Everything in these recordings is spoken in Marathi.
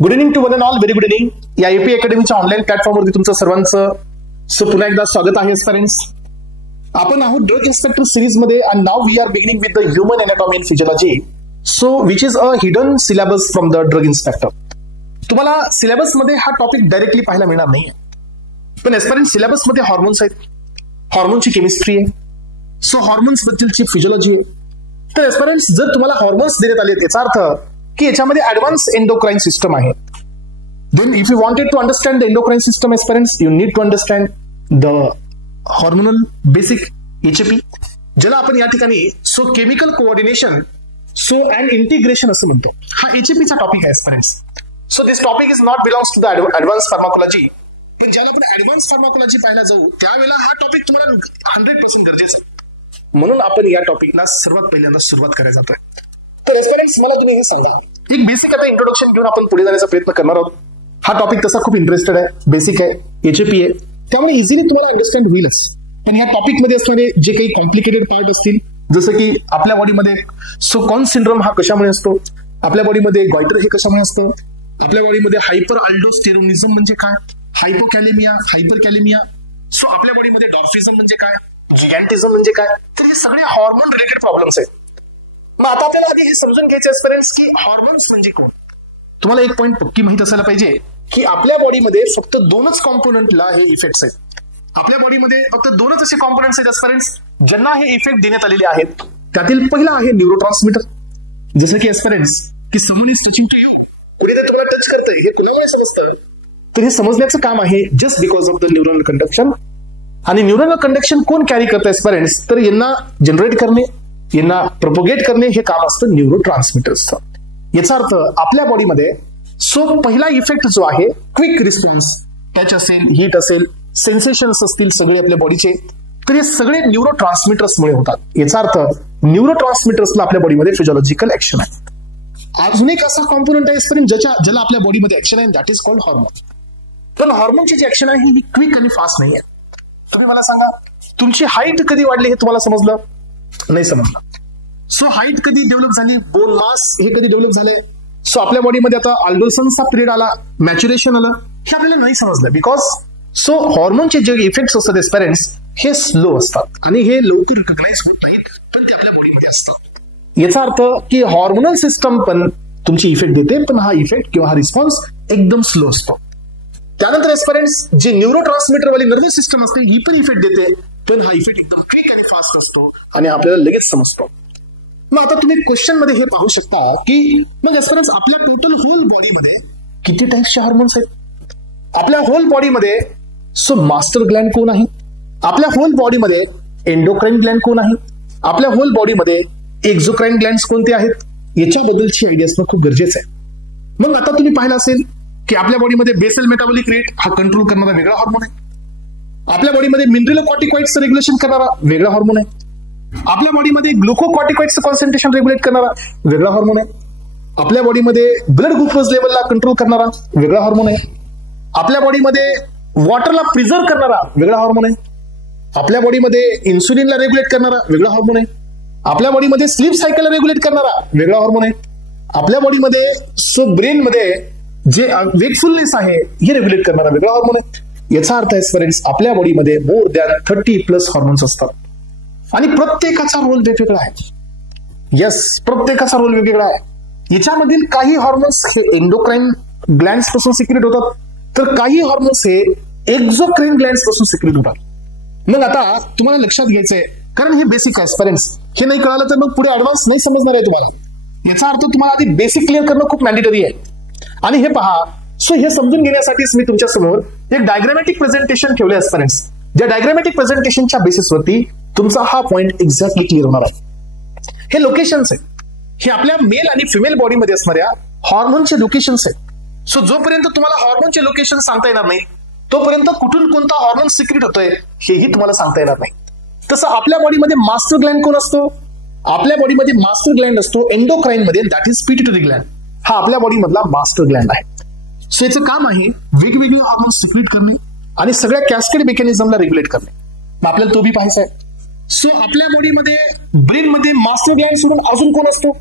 Good evening to one and all. Very good evening. या एपी अकॅडमीच्या ऑनलाईन प्लॅटफॉर्मवरती तुमचं सर्वांचं पुन्हा एकदा स्वागत आहे फ्रेंड्स. आपण आहोत ड्रग इन्स्पेक्टर सिरीज मध्ये and now we are beginning with the human anatomy and physiology. So which is a hidden syllabus from the drug inspector. तुम्हाला सिलेबस मध्ये हा टॉपिक डायरेक्टली पाहायला मिळणार नाहीये, पण एस्पेरेंट सिलेबस मध्ये हॉर्मोन्स आहेत, हॉर्मोनची केमिस्ट्री आहे, सो हॉर्मोन्स बद्दलची फिजियोलॉजी आहे. तर एस्पेरेंट्स जर तुम्हाला हॉर्मोन्स देण्यात आले याचा अर्थ की याच्यामध्ये ऍडव्हान्स एंडोक्राइन सिस्टम आहे. Then if you wanted to understand the endocrine system aspirants you need to understand the hormonal basic HP, ज्याला आपण या ठिकाणी so chemical coordination so and integration असं म्हणतो. हा एचपीचा टॉपिक आहे aspirants. So this topic is not belongs to the advance pharmacology. पण ज्याला आपण ऍडव्हान्स फार्माकोलॉजी पाहायला जाऊ त्यावेळेला हा टॉपिक तुम्हाला 100% गरजेचं, म्हणून आपण या टॉपिकला सर्वात पहिल्यांदा सुरुवात करायला जातोय. तर एस्पेरेंट्स मला तुम्ही हे सांगा, एक बेसिक आता इंट्रोडक्शन घेऊन आपण पुढे जाण्याचा प्रयत्न करणार आहोत. हा टॉपिक तसा खूप इंटरेस्टेड आहे, बेसिक आहे, एचपी आहे, त्यामुळे इझिली तुम्हाला अंडरस्टँड होईलच. पण या टॉपिकमध्ये असणारे जे काही कॉम्प्लिकेटेड पार्ट असतील, जसं की आपल्या बॉडीमध्ये सो कॉन सिंड्रोम हा कशामुळे असतो, आपल्या बॉडीमध्ये गॉइटर हे कशामुळे असतं, आपल्या बॉडीमध्ये हायपर अल्डोस्टेरोनिझम म्हणजे काय, हायपोकॅलेमिया, हायपरकॅलेमिया, सो आपल्या बॉडीमध्ये डॉर्फिझम म्हणजे काय, जिगॅन्टिझम म्हणजे काय, तर हे सगळे हॉर्मोन रिलेटेड प्रॉब्लेम्स आहेत. मग आता आपल्याला आधी हे समजून घ्यायचे एस्पेरेंट्स की हॉर्मोन्स म्हणजे कोण. तुम्हाला एक पॉईंट पक्की माहित असायला पाहिजे की आपल्या बॉडीमध्ये फक्त दोनच कॉम्पोनंटला हे इफेक्ट्स आहेत. आपल्या बॉडीमध्ये फक्त दोनच असे कॉम्पोनंट्स आहेत एस्पेरेंट्स ज्यांना हे इफेक्ट देण्यात आलेले आहेत. त्यातील पहिला आहे न्यूरोट्रान्समीटर. जसं की एस्पेरेंट्स की someone is touching to you, कुणीतरी तुम्हाला टच करतंय, हे कुणामुळे समजतं, तर हे समजण्याचं काम आहे just because of the neural conduction. आणि न्यूरल कंडक्शन कोण कॅरी करतं एस्पेरेंट्स, तर यांना जनरेट करणे, यांना प्रोपोगेट करणे हे काम असतं न्यूरोट्रान्समीटर्सचं. याचा अर्थ आपल्या बॉडीमध्ये सो पहिला इफेक्ट जो आहे क्विक रिस्पॉन्स, टच असेल, हीट असेल, सेन्सेशन्स असतील सगळे आपल्या बॉडीचे, तर हे सगळे न्यूरोट्रान्समीटर्समुळे होतात. याचा अर्थ न्यूरोट्रान्समीटर्सला आपल्या बॉडीमध्ये फिजियोलॉजिकल ऍक्शन आहे. अजून एक असा कॉम्पोनंट आहे ज्याला आपल्या बॉडीमध्ये ऍक्शन आहे, दॅट इज कॉल्ड हॉर्मोन. पण हॉर्मोनची जी ऍक्शन आहे ही क्विक आणि फास्ट नाही आहे. तुम्ही मला सांगा, तुमची हाईट कधी वाढली हे तुम्हाला समजलं नाही? समजलं. सो हाईट कधी डेव्हलप झाली, बोन मास हे कधी डेव्हलप झाले, सो आपल्या बॉडीमध्ये आता अल्डोसनचा पिरियड आला, मॅच्युरेशन आलं, हे आपल्याला नाही समजलं. बिकॉज सो हॉर्मोनचे जे इफेक्ट्स असतात एस्पेरेंट्स हे स्लो असतात आणि हे लवकर रिकॉग्नाइज होत नाहीत, पण ते आपल्या बॉडीमध्ये असतात. याचा अर्थ की हॉर्मोनल सिस्टम पण तुमची इफेक्ट देते, पण हा इफेक्ट किंवा हा रिस्पॉन्स एकदम स्लो असतो. त्यानंतर एस्पेरेंट्स जे न्यूरोट्रान्समीटर वाली नर्वस सिस्टम असते ही पण इफेक्ट देते, पण हा इफेक्ट एकदम क्विक आणि फास्ट असतो आणि आपल्याला लगेच समजतो. मग आता तुम्ही क्वेश्चन मध्ये हे पाहू शकता की मग एस्पेरेंट्स आपल्या टोटल होल बॉडीमध्ये किती टाइप्सचे हार्मोन्स आहेत. आपल्या होल बॉडीमध्ये सो मास्टर ग्लँड कोण आहे, आपल्या होल बॉडीमध्ये एंडोक्राइन ग्लँड कोण आहे, आपल्या होल बॉडीमध्ये एक्झोक्राइन ग्लँड्स कोणते आहेत, याच्याबद्दलची आयडिया असणं खूप गरजेचं आहे. मग आता तुम्ही पाहिलं असेल की आपल्या बॉडीमध्ये बेसल मेटाबॉलिक रेट हा कंट्रोल करणारा वेगळा हॉर्मोन आहे, आपल्या बॉडीमध्ये मिनरल कॉर्टिकॉइड्सचं रेग्युलेशन करणारा वेगळा हॉर्मोन आहे, आपल्या बॉडीमध्ये ग्लुकोकॉर्टिकॉइड्सचं कॉन्सन्ट्रेशन रेग्युलेट करणारा वेगळा हॉर्मोन आहे, आपल्या बॉडीमध्ये ब्लड ग्लुकोज लेवलला कंट्रोल करणारा वेगळा हॉर्मोन आहे, आपल्या बॉडीमध्ये वॉटरला प्रिझर्व करणारा वेगळा हॉर्मोन आहे, आपल्या बॉडीमध्ये इन्सुलिनला रेग्युलेट करणारा वेगळा हॉर्मोन आहे, आपल्या बॉडीमध्ये स्लीप सायकलला रेग्युलेट करणारा वेगळा हॉर्मोन आहे, आपल्या बॉडीमध्ये सो ब्रेनमध्ये जे वेकफुलनेस आहे हे रेग्युलेट करणारा वेगळा हॉर्मोन आहे. याचा अर्थ एस्पेरेंट्स आपल्या बॉडीमध्ये मोर दॅन 30+ हॉर्मोन्स असतात आणि प्रत्येकाचा रोल वेगवेगळा आहे. येस, प्रत्येकाचा रोल वेगवेगळा आहे. याच्यामधील काही हॉर्मोन्स हे एंडोक्राइन ग्लँड्स पासून सिक्रेट होतात, तर काही हॉर्मोन्स हे एक्झोक्राइन ग्लँड्स पासून सिक्रेट होतात. मग आता तुम्हाला लक्षात घ्यायचंय, कारण हे बेसिक आहे एस्पेरेंट्स, हे नाही कळालं तर मग पुढे ऍडव्हान्स नाही समजणार आहे तुम्हाला. याचा अर्थ तुम्हाला आधी बेसिक क्लिअर करणं खूप मॅन्डेटरी आहे. आणि हे पहा, सो हे समजून घेण्यासाठीच मी तुमच्या समोर एक डायग्रामॅटिक प्रेझेंटेशन ठेवले एस्पेरेंट्स, ज्या डायग्रामॅटिक प्रेझेंटेशनच्या बेसिसवरती तुमचा हा पॉइंट एक्झॅक्टली क्लिअर होणार आहे. हे लोकेशन्स आहेत, हे आपल्या मेल आणि फिमेल बॉडीमध्ये असणाऱ्या हॉर्मोनचे लोकेशन्स आहेत. सो जोपर्यंत तुम्हाला हॉर्मोनचे लोकेशन सांगता येणार नाही तोपर्यंत कुठून कोणता हॉर्मोन सिक्रेट होतोय हेही तुम्हाला सांगता येणार नाही. तसं आपल्या बॉडीमध्ये मास्टर ग्लँड कोण असतो, आपल्या बॉडीमध्ये मास्टर ग्लँड असतो एंडोक्राइन मध्ये, दॅट इज पिट्युटरी ग्लँड. हा आपल्या बॉडीमधला मास्टर ग्लँड आहे. सो याचं काम आहे वेगवेगळे हॉर्मोन सिक्रेट करणे आणि सगळ्या कॅस्केड मेकॅनिझमला रेग्युलेट करणे. आपल्याला तो बी पाहायचा आहे. सो आपल्या बॉडीमध्ये ब्रेन मध्ये मास्टर ग्लँड सोडून अजून कोण असतो,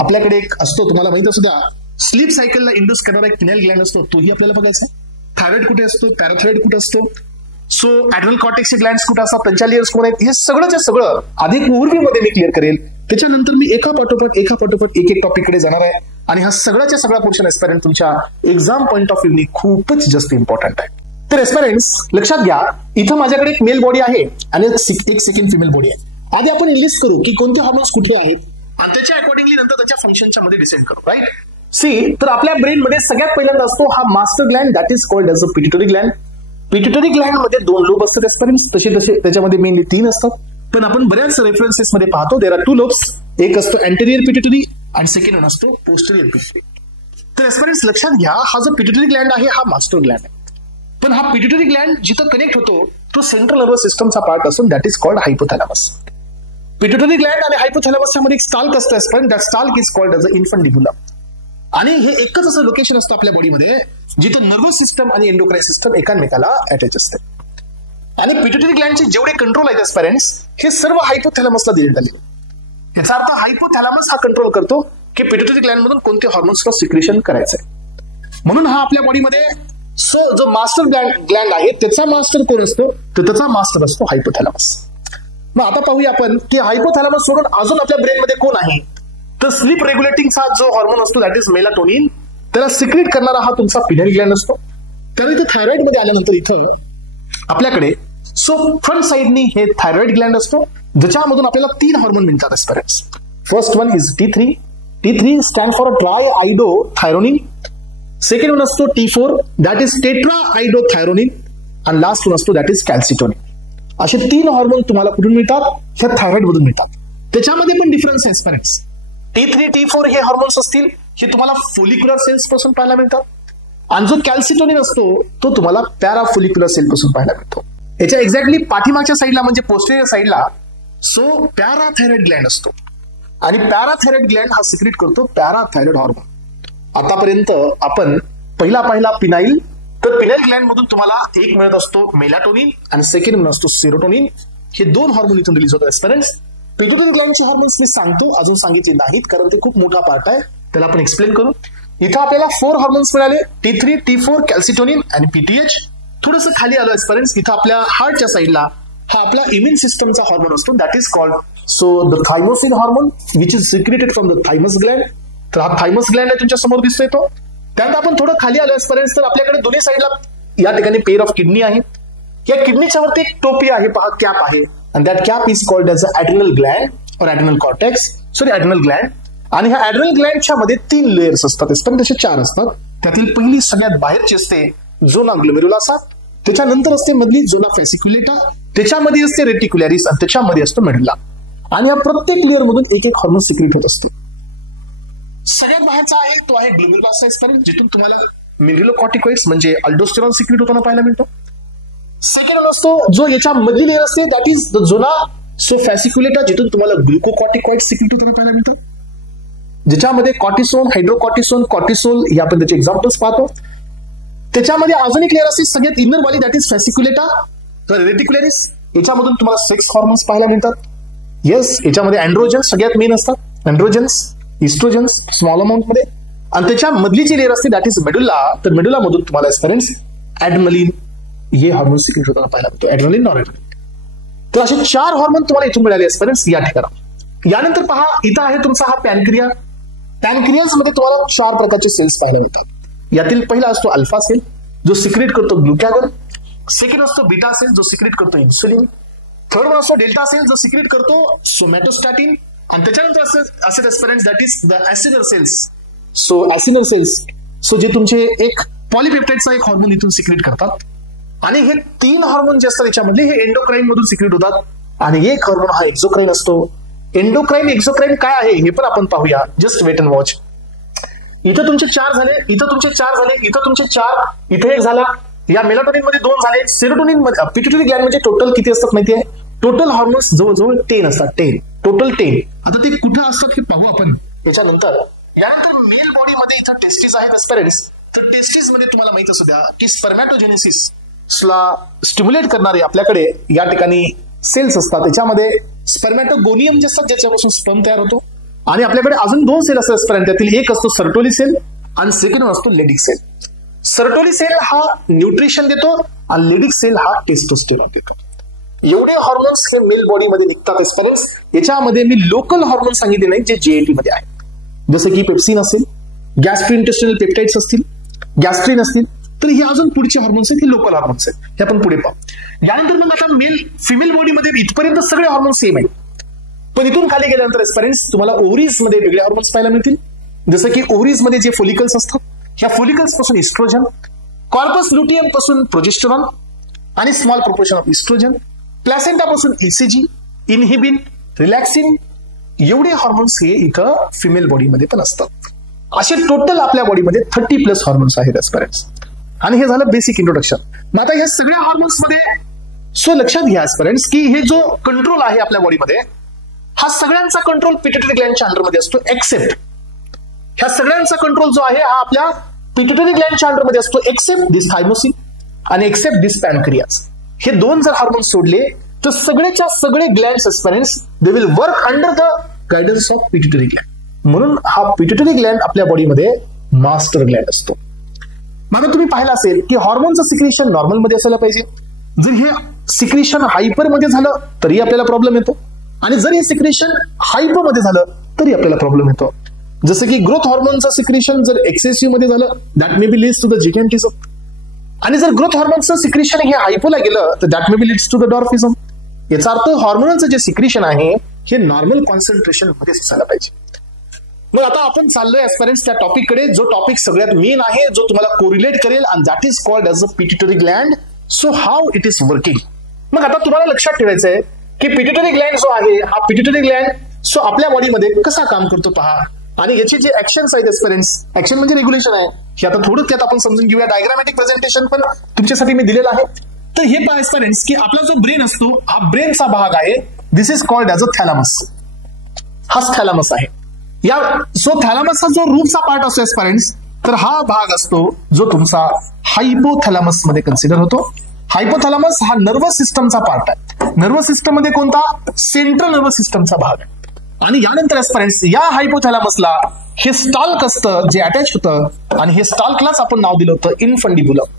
आपल्याकडे एक असतो, तुम्हाला माहित असू द्या, स्लीप सायकलला इंड्यूस करणारा एक पिनाइल ग्लँड असतो, तोही आपल्याला बघायचा आहे. थायरॉइड कुठे असतो, पॅराथायरॉइड कुठे असतो, सो ऍड्रनल कॉर्टेक्सचे ग्लँड्स कुठे असतात, त्यांच्या लेयर्स कोण आहेत, हे सगळंच्या सगळं अधिक ओव्हरव्ह्यूमध्ये मी क्लिअर करेल. त्याच्यानंतर मी एका पाठोपाठ एक एक टॉपिककडे जाणार आहे आणि हा सगळ्याच्या सगळा पोर्शन एस्पायरंट तुमच्या एक्झाम पॉईंट ऑफ व्ह्यूनी खूपच जास्त इम्पॉर्टंट आहे. तर एस्पायरंट्स लक्षात घ्या, इथं माझ्याकडे एक मेल बॉडी आहे आणि एक सेकंड फिमेल बॉडी आहे. आधी आपण लिस्ट करू की कोणते हार्मोन्स कुठे आहेत आणि त्याच्या अकॉर्डिंगली नंतर त्याच्या फंक्शनच्या मध्ये डिसेंड करू. राईट. सी, तर आपल्या ब्रेन मध्ये सगळ्यात पहिल्यांदा असतो हा master Gland, that is called as a pituitary Gland. Pituitary Gland मध्ये 2 लोब असतात एस्पायरंट्स, तसे त्याच्यामध्ये मेनली 3 असतात, पण आपण बऱ्याच रेफरन्सेस मध्ये पाहतो देर आर 2 लोब्स. एक असतो अँटेरियर पिट्युटरी आणि सेकंड वन असतो पोस्टेरियर पिट्युटरी. तर एस्पायरंट्स लक्षात घ्या, हा जो पिट्युटरी ग्लँड आहे हा मास्टर ग्लँड आहे, पण हा पिट्युटरी ग्लँड जिथं कनेक्ट होतो तो सेंट्रल नर्वस सिस्टमचा पार्ट असून that is called hypothalamus. Pituitary gland आणि हायपोथॅलॅमसच्या मध्ये एक स्टाल्क असतं aspirant, that stalk is called as a infundibula. आणि हे एकच असं लोकेशन असतं आपल्या बॉडीमध्ये जिथं नर्वस सिस्टम आणि एंडोक्राइन सिस्टम एकामेकाला अटॅच असते. आणि पिट्युटरी ग्लँडचे जेवढे कंट्रोल आहेत एस्पायरंट्स हे सर्व हायपोथॅलॅमसला दिले गेले. याचा अर्थ हायपोथॅलॅमस हा कंट्रोल करतो की पिट्युटरी ग्लँड मधून कोणते हॉर्मोन्सचं सिक्रेशन करायचंय. म्हणून हा आपल्या बॉडीमध्ये जो मास्टर ग्लँड आहे त्याचा मास्टर कोण असतो, तर त्याचा मास्टर असतो हायपोथॅलॅमस. मग आता पाहूया आपण की हायपोथॅलॅमस सोडून अजून आपल्या ब्रेनमध्ये कोण आहे. तर स्लीप रेग्युलेटिंगचा जो हॉर्मोन असतो दॅट इज मेलाटोनिन, त्याला सिक्रेट करणारा हा तुमचा पिनाइल ग्लँड असतो. तर इथे थायरॉइड मध्ये आल्यानंतर इथं आपल्याकडे फ्रंट साइडनी हे थायरॉइड ग्लँड असतो, ज्याच्यामधून आपल्याला 3 हार्मोन मिळतात aspirants. First one is T3. T3 stand for triiodothyronine. Second one असतो T4, that is tetraiodothyronine. आणि लास्ट वन असतो दॅट इज कॅल्सिटोनिन. असे 3 हार्मोन तुम्हाला कुठून मिळतात, ह्या थायरॉइड मधून मिळतात. त्याच्यामध्ये पण डिफरन्स आहे एस्पायरंट्स. T3, T4 हे हार्मोन्स असतील हे तुम्हाला फोलिक्युलर सेल्स पासून पाहायला मिळतात, आणि जो कॅल्सिटोनिन असतो तो तुम्हाला पॅराफोलिक्युलर सेल पासून पाहायला मिळतो. याच्या एक्झॅक्टली पाठीमागच्या साईडला म्हणजे पोस्टेरियर साईडला पॅराथायरॉइड ग्लँड असतो आणि पॅराथायरॉइड ग्लँड हा सिक्रेट करतो पॅराथायरॉइड हार्मोन. आतापर्यंत आपण पहिला पिनाइल, तर पिनाइल ग्लँड मधून तुम्हाला एक मिळत असतो मेलाटोनिन आणि सेकंड मिळत असतो सेरोटोनिन. हे 2 हार्मोन इथून रिलीज होतात एस्पायरंट्स. पिट्युटरी ग्लँडचे हार्मोन्स मी सांगतो, अजून सांगितले नाहीत कारण ते खूप मोठा पार्ट आहे, त्याला आपण एक्सप्लेन करू. इथं आपल्याला 4 हार्मोन्स मिळाले, T3, T4, कॅल्सिटोनिन आणि PTH. थोडंसं खाली आलो एस्पायरंट्स, इथं आपल्या हार्टच्या साईडला हा आपला इम्युन सिस्टमचा हार्मोन असतो, that is called the thymosin hormone which is secreted from the thymus Gland. तर हा थायमस ग्लँड आहे तुमच्या समोर दिसतोय तो. त्यानंतर आपण थोडं खाली आलो एस्पायरंट्स, तर आपल्याकडे दोन्ही साईडला या ठिकाणी पेअर ऑफ किडनी आहे. या किडनीच्या वरती एक टोपी आहे पहा, कॅप आहे, and that cap is called as adrenal gland or adrenal cortex, adrenal gland. आणि ह्या adrenal glandच्या मध्ये 3 लेयर्स असतात, पण तसे 4 असतात. त्यातील पहिली सगळ्यात बाहेरची असते झोना ग्लोमेरुलासा, त्याच्यानंतर असते मधली झोना फॅसिक्युलेटा, त्याच्यामध्ये असते रेटिक्युलॅरिस आणि त्याच्यामध्ये असतो मेडुला. आणि या प्रत्येक लेअर मधून एक हार्मोन सिक्रेट होत असते. सगळ्यात बाहेरचा आहे तो आहे ग्लोमेरुलासा, जिथून तुम्हाला मिनरलोकॉर्टिकॉइड्स म्हणजे अल्डोस्टेरॉन सिक्रेट होताना पाहायला मिळतो. सेकंड असतो जो याच्या मधली लेअर असते दॅट इज द झोना फॅसिक्युलेटा, जिथून तुम्हाला ग्लुकोकॉर्टिकॉइड सिक्रेट होताना पाहायला मिळतं, ज्याच्यामध्ये कॉर्टिसोन, हायड्रोकॉर्टिसोन, कॉर्टिसोल या आपण त्याचे एक्झाम्पल्स पाहतो. त्याच्यामध्ये अजून एक लेअर असते सगळ्यात इनर वाली दॅट इज फॅसिक्युलेटा. तर रेटिक्युलॅरिस याच्यामधून तुम्हाला सेक्स हॉर्मोन्स पाहायला मिळतात. येस, याच्यामध्ये अँड्रोजन्स सगळ्यात मेन असतात, अँड्रोजन्स, इस्ट्रोजन्स स्मॉल अमाऊंट मध्ये. आणि त्याच्या मधली जी लेअर असते दॅट इज मेडुला. तर मेडुला मधून तुम्हाला एस्पायरंट्स ऍड्रेनलिन हे हार्मोन सिक्रेट होताना पाहायला मिळतो, ऍड्रेनलिन नॉर ऍड्रेनलिन. तर असे 4 हार्मोन तुम्हाला इथून मिळाले एस्पायरंट्स या ठिकाणी. यानंतर पहा इथं आहे तुमचा हा पॅनक्रिया. पॅनक्रियाज मध्ये तुम्हाला 4 प्रकारचे सेल्स पाहायला मिळतात. यातील पहिला असतो अल्फा सेल जो सिक्रेट करतो ग्लुकॅगॉन. सेकंड असतो बीटा सेल जो सिक्रेट करतो इन्सुलिन. थर्ड वन असतो डेल्टा सेल जो सिक्रेट करतो सोमॅटोस्टॅटिन. आणि त्याच्यानंतर असे aspirants that is the acinar cells. Acinar cells जे तुमचे एक पॉलिपेप्टाइडचा एक हार्मोन इथून सिक्रेट करतात. आणि हे 3 हार्मोन जे असतात याच्यामधले हे एंडोक्राइन मधून सिक्रेट होतात. आणि एक हार्मोन हा एक्झोक्राइन असतो. एंडोक्राइन एक्झोक्राइन काय आहे हे पण आपण पाहूया, जस्ट वेट अँड वॉच. इथं तुमचे 4 झाले, इथं तुमचे 4 झाले, इथं तुमचे 4, इथे 1 झाला. या मेलाटोनिन मध्ये 2 झाले. सेरोटोनिन पिट्युटरी ग्लँड म्हणजे टोटल किती असतात माहितीये, टोटल हार्मोन्स जवळजवळ 10 असतात, 10 टोटल 10. आता ते कुठं असतात हे पाहू आपण याच्यानंतर. यानंतर मेल बॉडी मध्ये इथं टेस्टिस आहेत एस्पायरंट्स. तर टेस्टिस मध्ये तुम्हाला माहित असू द्या की स्पर्मॅटोजेनेसिस ला स्टिम्युलेट करणारे आपल्याकडे या ठिकाणी सेल्स असतात. त्याच्यामध्ये स्पर्मॅटोगोनियम जे असतात ज्याच्यापासून स्पर्म तयार होतो. आणि आपल्याकडे अजून 2 सेल असतात एस्पायरंट, त्यातील एक असतो सर्टोली सेल आणि सेकंड वन असतो लेडिक सेल. सर्टोली सेल हा न्यूट्रिशन देतो आणि लेडिक सेल हा टेस्टोस्टेरॉन देतो. एवढे हॉर्मोन्स हे मेल बॉडीमध्ये निघतात एस्पेरेंट्स. याच्यामध्ये मी लोकल हॉर्मोन सांगितले नाही जे जेएटी मध्ये आहे, जसं की पेप्सिन असेल, गॅस्ट्रोइंटेस्टिनल पेप्टाइड्स असतील, गॅस्ट्रिन असतील. तर हे अजून पुढचे हॉर्मोन्स आहेत, हे लोकल हॉर्मोन्स आहेत, हे आपण पुढे पाहू. यानंतर मग आता मेल फिमेल बॉडीमध्ये इथपर्यंत सगळे हॉर्मोन सेम आहेत. पण इथून खाली गेल्यानंतर एस्पेरेंट्स तुम्हाला ओव्हरीज मध्ये वेगळे हॉर्मोन्स पाहायला मिळतील. जसं की ओव्हरीज मध्ये जे फोलिकल्स असतात, ह्या फोलिकल्स पासून इस्ट्रोजन, कॉर्पस लुटियम पासून प्रोजेस्टेरॉन आणि small proportion of estrogen, placenta पासून ईसीजी, इनहिबिन, रिलॅक्सिन, एवढे हॉर्मोन्स हे इथं फिमेल बॉडीमध्ये पण असतात. असे टोटल आपल्या बॉडीमध्ये 30+ हॉर्मोन्स आहेत एस्पेरेंट्स. आणि हे झालं बेसिक इंट्रोडक्शन. मग आता ह्या सगळ्या हॉर्मोन्स मध्ये लक्षात घ्या एस्पेरेंट्स की हे जो कंट्रोल आहे आपल्या बॉडीमध्ये, हा सगळ्यांचा कंट्रोल पिट्युटरी ग्लँडच्या अंडरमध्ये असतो, एक्सेप्ट ह्या सगळ्यांचा कंट्रोल जो आहे हा आपल्या पिट्युटरी ग्लँडच्या अंडरमध्ये असतो, एक्सेप्ट दिस थायमोसिन आणि एक्सेप्ट दिस पॅनक्रियास. हे दोन जर हॉर्मोन सोडले तर सगळेच्या सगळे glands aspirants they will work under the guidance of pituitary Gland. म्हणून हा पिट्युटरी ग्लँड आपल्या बॉडीमध्ये मास्टर ग्लँड असतो. मग तुम्ही पाहिलं असेल की हॉर्मोनचं सिक्रेशन नॉर्मल मध्ये असायला पाहिजे. जर हे सिक्रेशन हायपर मध्ये झालं तरी आपल्याला प्रॉब्लेम येतो, आणि जर हे सिक्रेशन हायपो मध्ये झालं तरी आपल्याला प्रॉब्लेम येतो. जसं की ग्रोथ हॉर्मोनचं सिक्रेशन जर एक्सेसिव्ह मध्ये झालं that may be leads to the gigantism, आणि जर ग्रोथ हॉर्मोनचं सिक्रेशन हे हायपोला गेलं तर that may be leads to the dwarfism. याचा अर्थ हॉर्मोनचं जे सिक्रेशन आहे हे नॉर्मल कॉन्सन्ट्रेशन मध्ये असायला पाहिजे. मग आता आपण चाललोय एस्पेरेंट्स त्या टॉपिककडे, जो टॉपिक सगळ्यात मेन आहे, जो तुम्हाला कोरिलेट करेल, आणि that is called as a pituitary Gland. So how it is working. मग आता तुम्हाला लक्षात ठेवायचं आहे की पिट्युटरी ग्लँड जो आहे हा पिट्युटरी ग्लँड सो आपल्या बॉडीमध्ये कसा काम करतो पहा, आणि याचे जे ऍक्शन्स आहेत एस्पेरेंट्स, ऍक्शन म्हणजे रेग्युलेशन आहे, हे आता थोडं त्यात आपण समजून घेऊया. डायग्रामॅटिक प्रेझेंटेशन पण तुमच्यासाठी मी दिलेलं आहे. तर हे पहा एस्पेरेंट्स की आपला जो ब्रेन असतो हा ब्रेनचा भाग आहे, दिस इज कॉल्ड एज अ थॅलामस. हा थॅलामस आहे. या सो थॅलामसचा जो रूटचा पार्ट असतो एस्पेरेंट्स, तर हा भाग असतो जो तुमचा हायपोथॅलामस मध्ये कन्सिडर होतो. हायपोथॅलामस हा नर्वस सिस्टमचा पार्ट आहे. नर्वस सिस्टम मध्ये कोणता? सेंट्रल नर्वस सिस्टमचा भाग आहे. आणि यानंतर एस्पेरेंट्स या हायपोथॅलामसला हे स्टाल्क असतं जे अटॅच होतं, आणि हे स्टाल्कलाच आपण नाव दिलं होतं इन्फंडिब्युलम.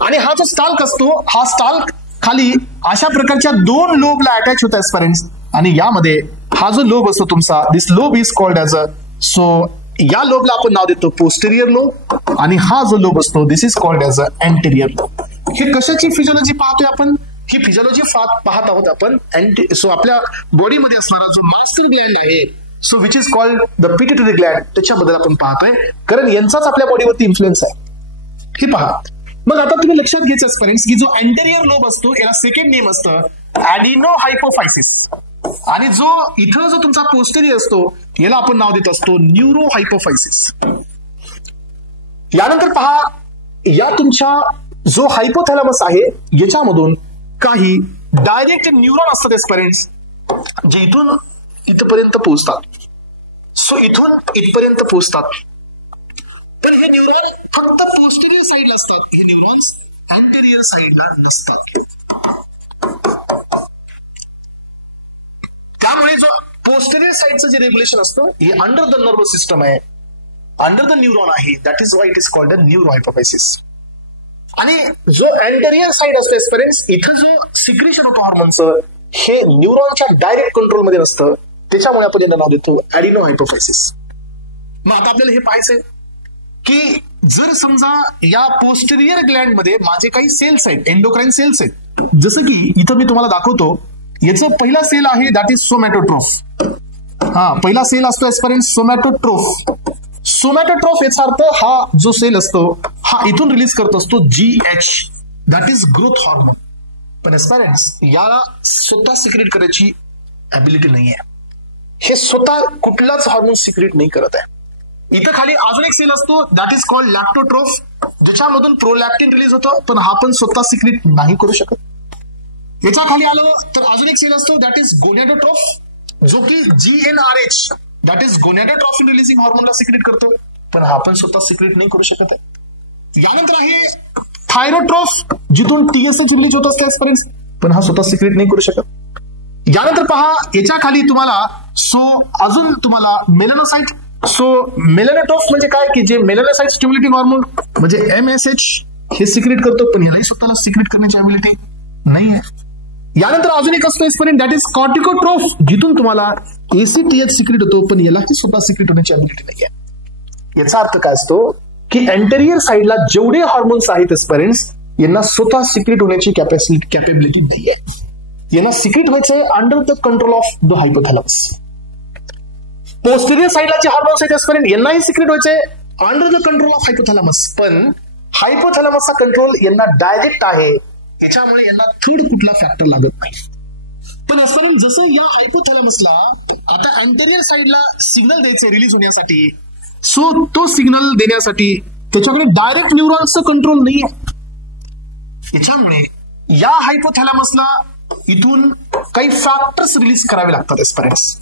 आणि हा जो स्टाल्क असतो, हा स्टाल्क खाली अशा प्रकारच्या 2 लोबला अटॅच होता एस्पेरेंट्स, आणि यामध्ये हा जो लोब असतो तुमचा, this lobe is called as a, so या लोबला आपण नाव देतो पोस्टेरियर लोब, आणि हा जो लोब असतो this is called as a anterior lobe. हे कशाची फिजिओलॉजी पाहतोय आपण? ही फिजिओलॉजी पाहत आहोत आपण सो आपल्या बॉडीमध्ये असणारा जो मास्टर ग्लँड आहे, so which is called the pituitary Gland, त्याच्याबद्दल आपण पाहतोय, कारण यांचाच आपल्या बॉडीवरती इन्फ्लुएन्स आहे. हे पहा. मग आता तुम्ही लक्षात घ्यायचं एस्पेरेंट्स की जो अँटेरियर लोब असतो याला सेकंड नेम असतं ॲडिनोहायपोफायसिस, आणि जो इथं जो तुमचा पोस्टेरियर असतो याला आपण नाव देत असतो न्यूरोहायपोफायसिस. यानंतर पहा, या तुमच्या जो हायपोथॅलामस आहे याच्यामधून काही डायरेक्ट न्यूरॉन असतात एस्पेरेंट्स, जे इथून इथपर्यंत पोहोचतात. सो इथून इथपर्यंत पोहोचतात, पण हे न्यूरॉन फक्त पोस्टेरियर साइडला असतात. हे न्यूरॉन्स अँटेरियर साइडला नसतात. त्यामुळे जो पोस्टेरियर साइडचं जे रेग्युलेशन असतं हे अंडर द नर्वस सिस्टम आहे, अंडर द न्यूरॉन आहे. That is why it is called a neurohypophysis. आणि जो अँटेरियर साइड असतो एस्पेरेंट्स, इथं जो सिक्रेशन होतं हॉर्मोनचं हे न्यूरॉनच्या डायरेक्ट कंट्रोलमध्ये नसतं, त्याच्यामुळे आपण यांना नाव देतो ॲडिनोहायपोफायसिस. मग आता आपल्याला हे पाहायचंय की जर समजा या पोस्टेरियर ग्लँड मध्ये माझे काही सेल्स आहेत, एंडोक्राइन सेल्स आहेत, जसं की इथं मी तुम्हाला दाखवतो, याचं पहिला सेल आहे दॅट इज सोमॅटोट्रोफ. हा पहिला सेल असतो एस्पेरेंट्स सोमॅटोट्रोफ. सोमॅटोट्रोफ याचा अर्थ हा जो सेल असतो हा इथून रिलीज करत असतो GH, that is growth hormone. पण एस्पेरेंट्स याला स्वतः सिक्रेट करायची ऍबिलिटी नाही आहे. हे स्वतः कुठलाच हॉर्मोन सिक्रेट नाही करत आहे. इथं खाली अजून एक सेल असतो दॅट इज कॉल्ड लॅक्टोट्रोफ, ज्याच्यामधून प्रोलॅक्टिन रिलीज होतं, पण हा पण स्वतः सिक्रेट नाही करू शकत. याच्या खाली आलं तर अजून एक सेल असतो दॅट इज गोनॅडोट्रोफ, जो की GnRH, that is gonadotrophin releasing हॉर्मोनला सिक्रेट करतो, पण हा पण स्वतः सिक्रेट नाही करू शकत आहे. यानंतर आहे थायरोट्रोफ, जिथून TSH रिलीज होत असते एस्पेरेंट्स, पण हा स्वतः सिक्रेट नाही करू शकत. यानंतर पहा, याच्या खाली तुम्हाला अजून तुम्हाला मेलॅनोसाइट सो मेलॅनोट्रोफ म्हणजे काय की जे मेलॅनोसाइट स्टिम्युलेटिंग हॉर्मोन म्हणजे MSH हे सिक्रेट करतो, पण यालाही स्वतःला सिक्रेट करण्याची ॲबिलिटी नाही आहे. यानंतर अजून एक असतो एस्पिरिन, दॅट इज कॉर्टिकोट्रोफ, जिथून तुम्हाला ACTH सिक्रेट होतो, पण यालाही स्वतः सिक्रेट होण्याची ॲबिलिटी नाही आहे. याचा अर्थ काय असतो की एंटेरियर साइडला जेवढे हॉर्मोन्स आहेत एस्पिरिन्स यांना स्वतः सिक्रेट होण्याची कॅपेबिलिटी नाही आहे. यांना सिक्रेट व्हायचंय under the control of the hypothalamus. Posterior साइडला जे हॉर्मोन्स आहेत एस्पिरिन यांनाही सिक्रेट व्हायचंय under the control of hypothalamus, पण हायपोथॅलॅमसचा कंट्रोल यांना डायरेक्ट आहे, याच्यामुळे यांना थर्ड कुठला फॅक्टर लागत नाही. पण एस्पिरिन जसं या हायपोथॅलॅमसला आता अँटेरियर साइडला सिग्नल द्यायचे रिलीज होण्यासाठी, सो तो सिग्नल देण्यासाठी त्याच्याकडे डायरेक्ट न्यूरॉन्सचं कंट्रोल नाही आहे. याच्यामुळे या हायपोथॅलॅमसला इथून काही फॅक्टर्स रिलीज करावे लागतात एस्पिरिन्स,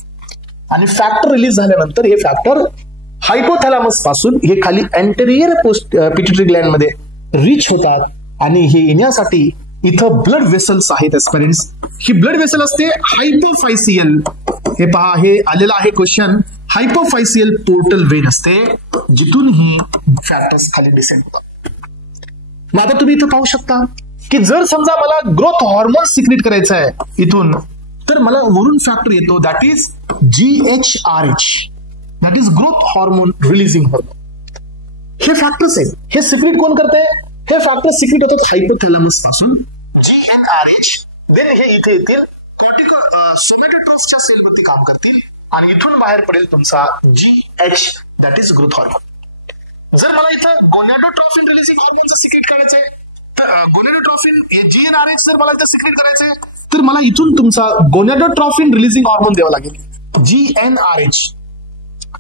आणि फॅक्टर रिलीज झाल्यानंतर हे फॅक्टर हायपोथॅलॅमस पासून हे खाली अँटेरियर पिट्युटरी ग्लँड मध्ये रीच होतात, आणि हे येण्यासाठी इथं ब्लड वेसल्स आहेत एस्पिरिन्स. ही ब्लड वेसल असते हायपोफायसियल, हे पहा हे आलेलं आहे क्वेश्चन, हायपोफायसियल पोर्टल वेन असते, जिथून ही फॅक्टर्स खाली डिसेंड होतात. मग आता तुम्ही इथं पाहू शकता की जर समजा मला ग्रोथ हॉर्मोन सिक्रेट करायचं आहे इथून, तर मला वरून फॅक्टर येतो that is GHRH, that is growth hormone releasing hormone. हे फॅक्टर्स आहेत. हे सिक्रेट कोण करतंय? हे फॅक्टर सिक्रेट होतात हायपोथॅलॅमस पासून GnRH, देन हे इथे येतील सोमॅटोट्रोफच्या सेलवरती काम करतील, आणि इथून बाहेर पडेल तुमचा GH, that is growth hormone. जर मला इथं गोनॅडोट्रॉफिन रिलीजिंग हॉर्मोनचं सिक्रेट करायचंय, गोनॅडोट्रॉफिन GnRH जर मला इथं सिक्रेट करायचंय, तर मला इथून तुमचा गोनॅडोट्रॉफिन रिलीजिंग हॉर्मोन द्यावा लागेल GnRH.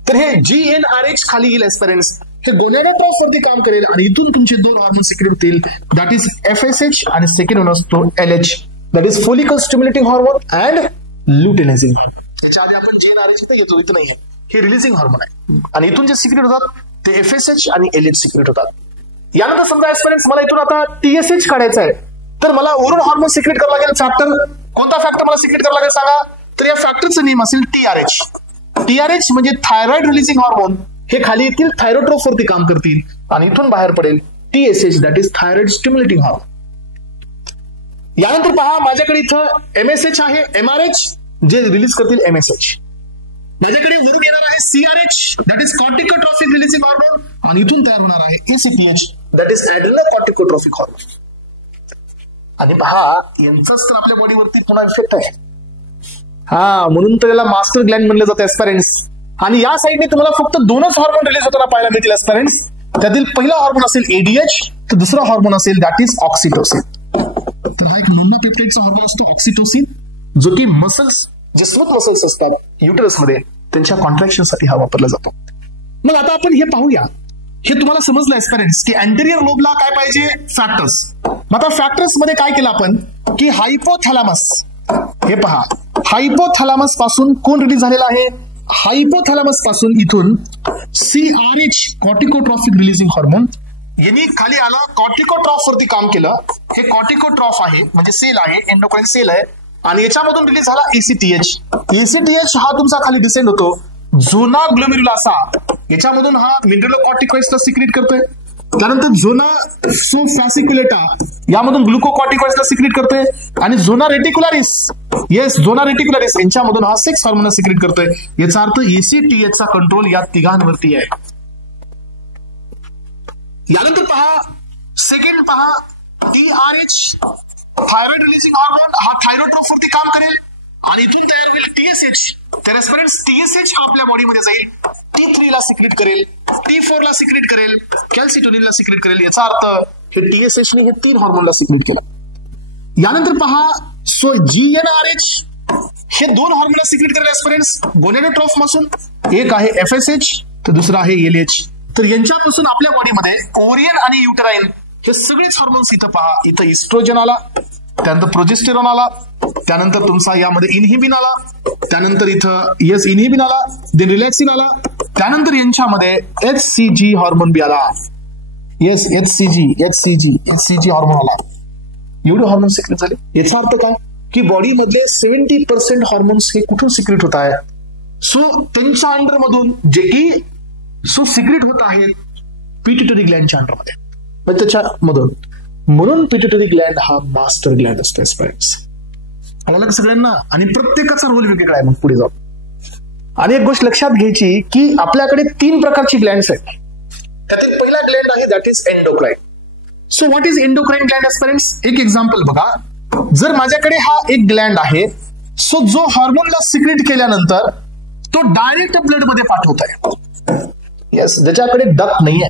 तर हे GnRH खाली येईल एस्पिरिन्स, हे गोनॅडोट्रॉफ वरती काम करेल, आणि इथून तुमचे दोन हॉर्मोन सिक्रेट होतील, दॅट इज FSH, आणि सेकंड वन असतो LH, that is follicle stimulating hormone and luteinizing. त्याच्या आधी आपण GnRH तर येतो, इथं नाहीये, हे रिलीजिंग हॉर्मोन आहे, आणि इथून जे सिक्रेट होतात ते FSH आणि LH सिक्रेट होतात. यानंतर समजा एस्पिरिन्स मला इथून आता TSH काढायचं आहे, तर मला वरून हॉर्मोन सिक्रेट करावं लागेल फॅक्टर. कोणता फॅक्टर मला सिक्रेट करावं लागेल सांगा? तर या फॅक्टरचं नेम असेल TRH. TRH म्हणजे थायरॉइड रिलीजिंग हॉर्मोन, हे खाली येतील थायरोट्रोफ वरती काम करतील, आणि इथून बाहेर पडेल TSH, that is thyroid stimulating hormone. यानंतर पहा माझ्याकडे इथं MSH आहे, MRH जे रिलीज करतील MSH. माझ्याकडे वरून येणार आहे CRH, that is corticotrophic releasing hormone, आणि इथून तयार होणार आहे ACTH, that is adrenocorticotrophic hormone. आणि पहा यांचाच तर आपल्या बॉडीवरती पुन्हा इफेक्ट आहे. म्हणून तर याला मास्टर ग्लँड म्हणलं जातं एस्पिरिन्स. आणि या साईडने तुम्हाला फक्त दोनच हॉर्मोन रिलीज होताना पाहायला मिळतील एस्पिरिन्स. त्यातील पहिला हॉर्मोन असेल ADH, तर दुसरा हॉर्मोन असेल दॅट इज ऑक्सिटोसिन. हॉर्मोन असतो ऑक्सिटोसिन, जो की मसल्स, जे स्मूथ मसल्स असतात युटरस मध्ये, त्यांच्या कॉन्ट्रॅक्शन साठी हा वापरला जातो. मग आता आपण हे पाहूया, हे तुम्हाला समजलं एस्पिरिन्स की अँटेरियर लोबला काय पाहिजे? फॅक्टर्स. मग आता फॅक्टर्स मध्ये काय केलं आपण की हायपोथॅलॅमस, हे पहा हायपोथॅलॅमस पासून कोण रिलीज झालेला आहे? हायपोथॅलॅमस पासून इथून CRH, कॉर्टिकोट्रॉफिक रिलीजिंग हॉर्मोन, यांनी खाली आला कॉर्टिकोट्रॉफ वरती काम केलं. हे कॉर्टिकोट्रॉफ आहे म्हणजे सेल आहे, एंडोक्राइन सेल आहे, आणि याच्यामधून रिलीज झाला ACTH. ACTH हा तुमचा खाली डिसेंड होतो झोना ग्लोमेरुलासा, याच्यामधून हा मिनरलोकॉर्टिकॉइड्सला सिक्रेट करतोय. त्यानंतर झोना सोफॅसिक्युलेटा यामधून ग्लुकोकॉर्टिकॉइड्सला सिक्रेट करतोय, आणि झोना रेटिक्युलारिस, येस झोना रेटिक्युलारिस यांच्यामधून हा 6 हॉर्मोन सिक्रेट करतोय. याचा अर्थ ACTH चा कंट्रोल या तिघांवरती आहे. यानंतर पहा सेकंड पहा TRH, थायरॉइड रिलीजिंग हॉर्मोन, हा थायरोट्रोफ वरती काम करेल, आणि इथून तयार होईल TSH. तर एस्पिरिन्स TSH हा आपल्या बॉडीमध्ये जाईल, T3 ला सिक्रेट करेल, T4 ला सिक्रेट करेल, कॅल्सिटोनिन ला सिक्रेट करेल. याचा अर्थ हे TSH ने हे 3 हॉर्मोनला सिक्रेट केलं. यानंतर पहा GnRH, हे 2 हॉर्मोनला सिक्रेट करेल एस्पिरिन्स गोनॅडोट्रॉफ पासून. एक आहे FSH, तर दुसरा आहे LH. तर यांच्यापासून आपल्या बॉडीमध्ये ओव्हरियन आणि युटेराइन हे सगळेच हॉर्मोन्स इथं पहा. इथं इस्ट्रोजन आला, त्यानंतर प्रोजेस्टेरॉन आला, त्यानंतर तुमचा यामध्ये इनहिबिन आला, त्यानंतर इथं इनहिबिन आला, देन रिलॅक्सिन आला, त्यानंतर यांच्यामध्ये HCG हॉर्मोन बी आला. येस HCG हॉर्मोन आला. एवढे हॉर्मोन सिक्रेट झाले. याचा अर्थ काय की बॉडीमधले 70% हॉर्मोन्स हे कुठून सिक्रेट होत आहे? सो त्यांच्या अंडरमधून जे की सो सिक्रेट होत आहेत पिट्युटरी ग्लँडच्या अंडरमध्ये, पण त्याच्यामधून म्हणून पिट्युटरी ग्लँड हा मास्टर ग्लँड असतो एस्पिरंट्स. आम्हाला सगळ्यांना, आणि प्रत्येकाचा रोल वेगवेगळा आहे. मग पुढे जाऊ आणि एक गोष्ट लक्षात घ्यायची की आपल्याकडे 3 प्रकारची ग्लँड्स आहेत. त्यातील पहिला ग्लँड आहे that is endocrine. So what is endocrine gland aspirants? एक एक्झाम्पल बघा. जर माझ्याकडे हा एक ग्लँड आहे, सो जो हार्मोनला सिक्रेट केल्यानंतर तो डायरेक्ट ब्लड मध्ये पाठवत आहे. येस, ज्याच्याकडे डक्ट नाहीये,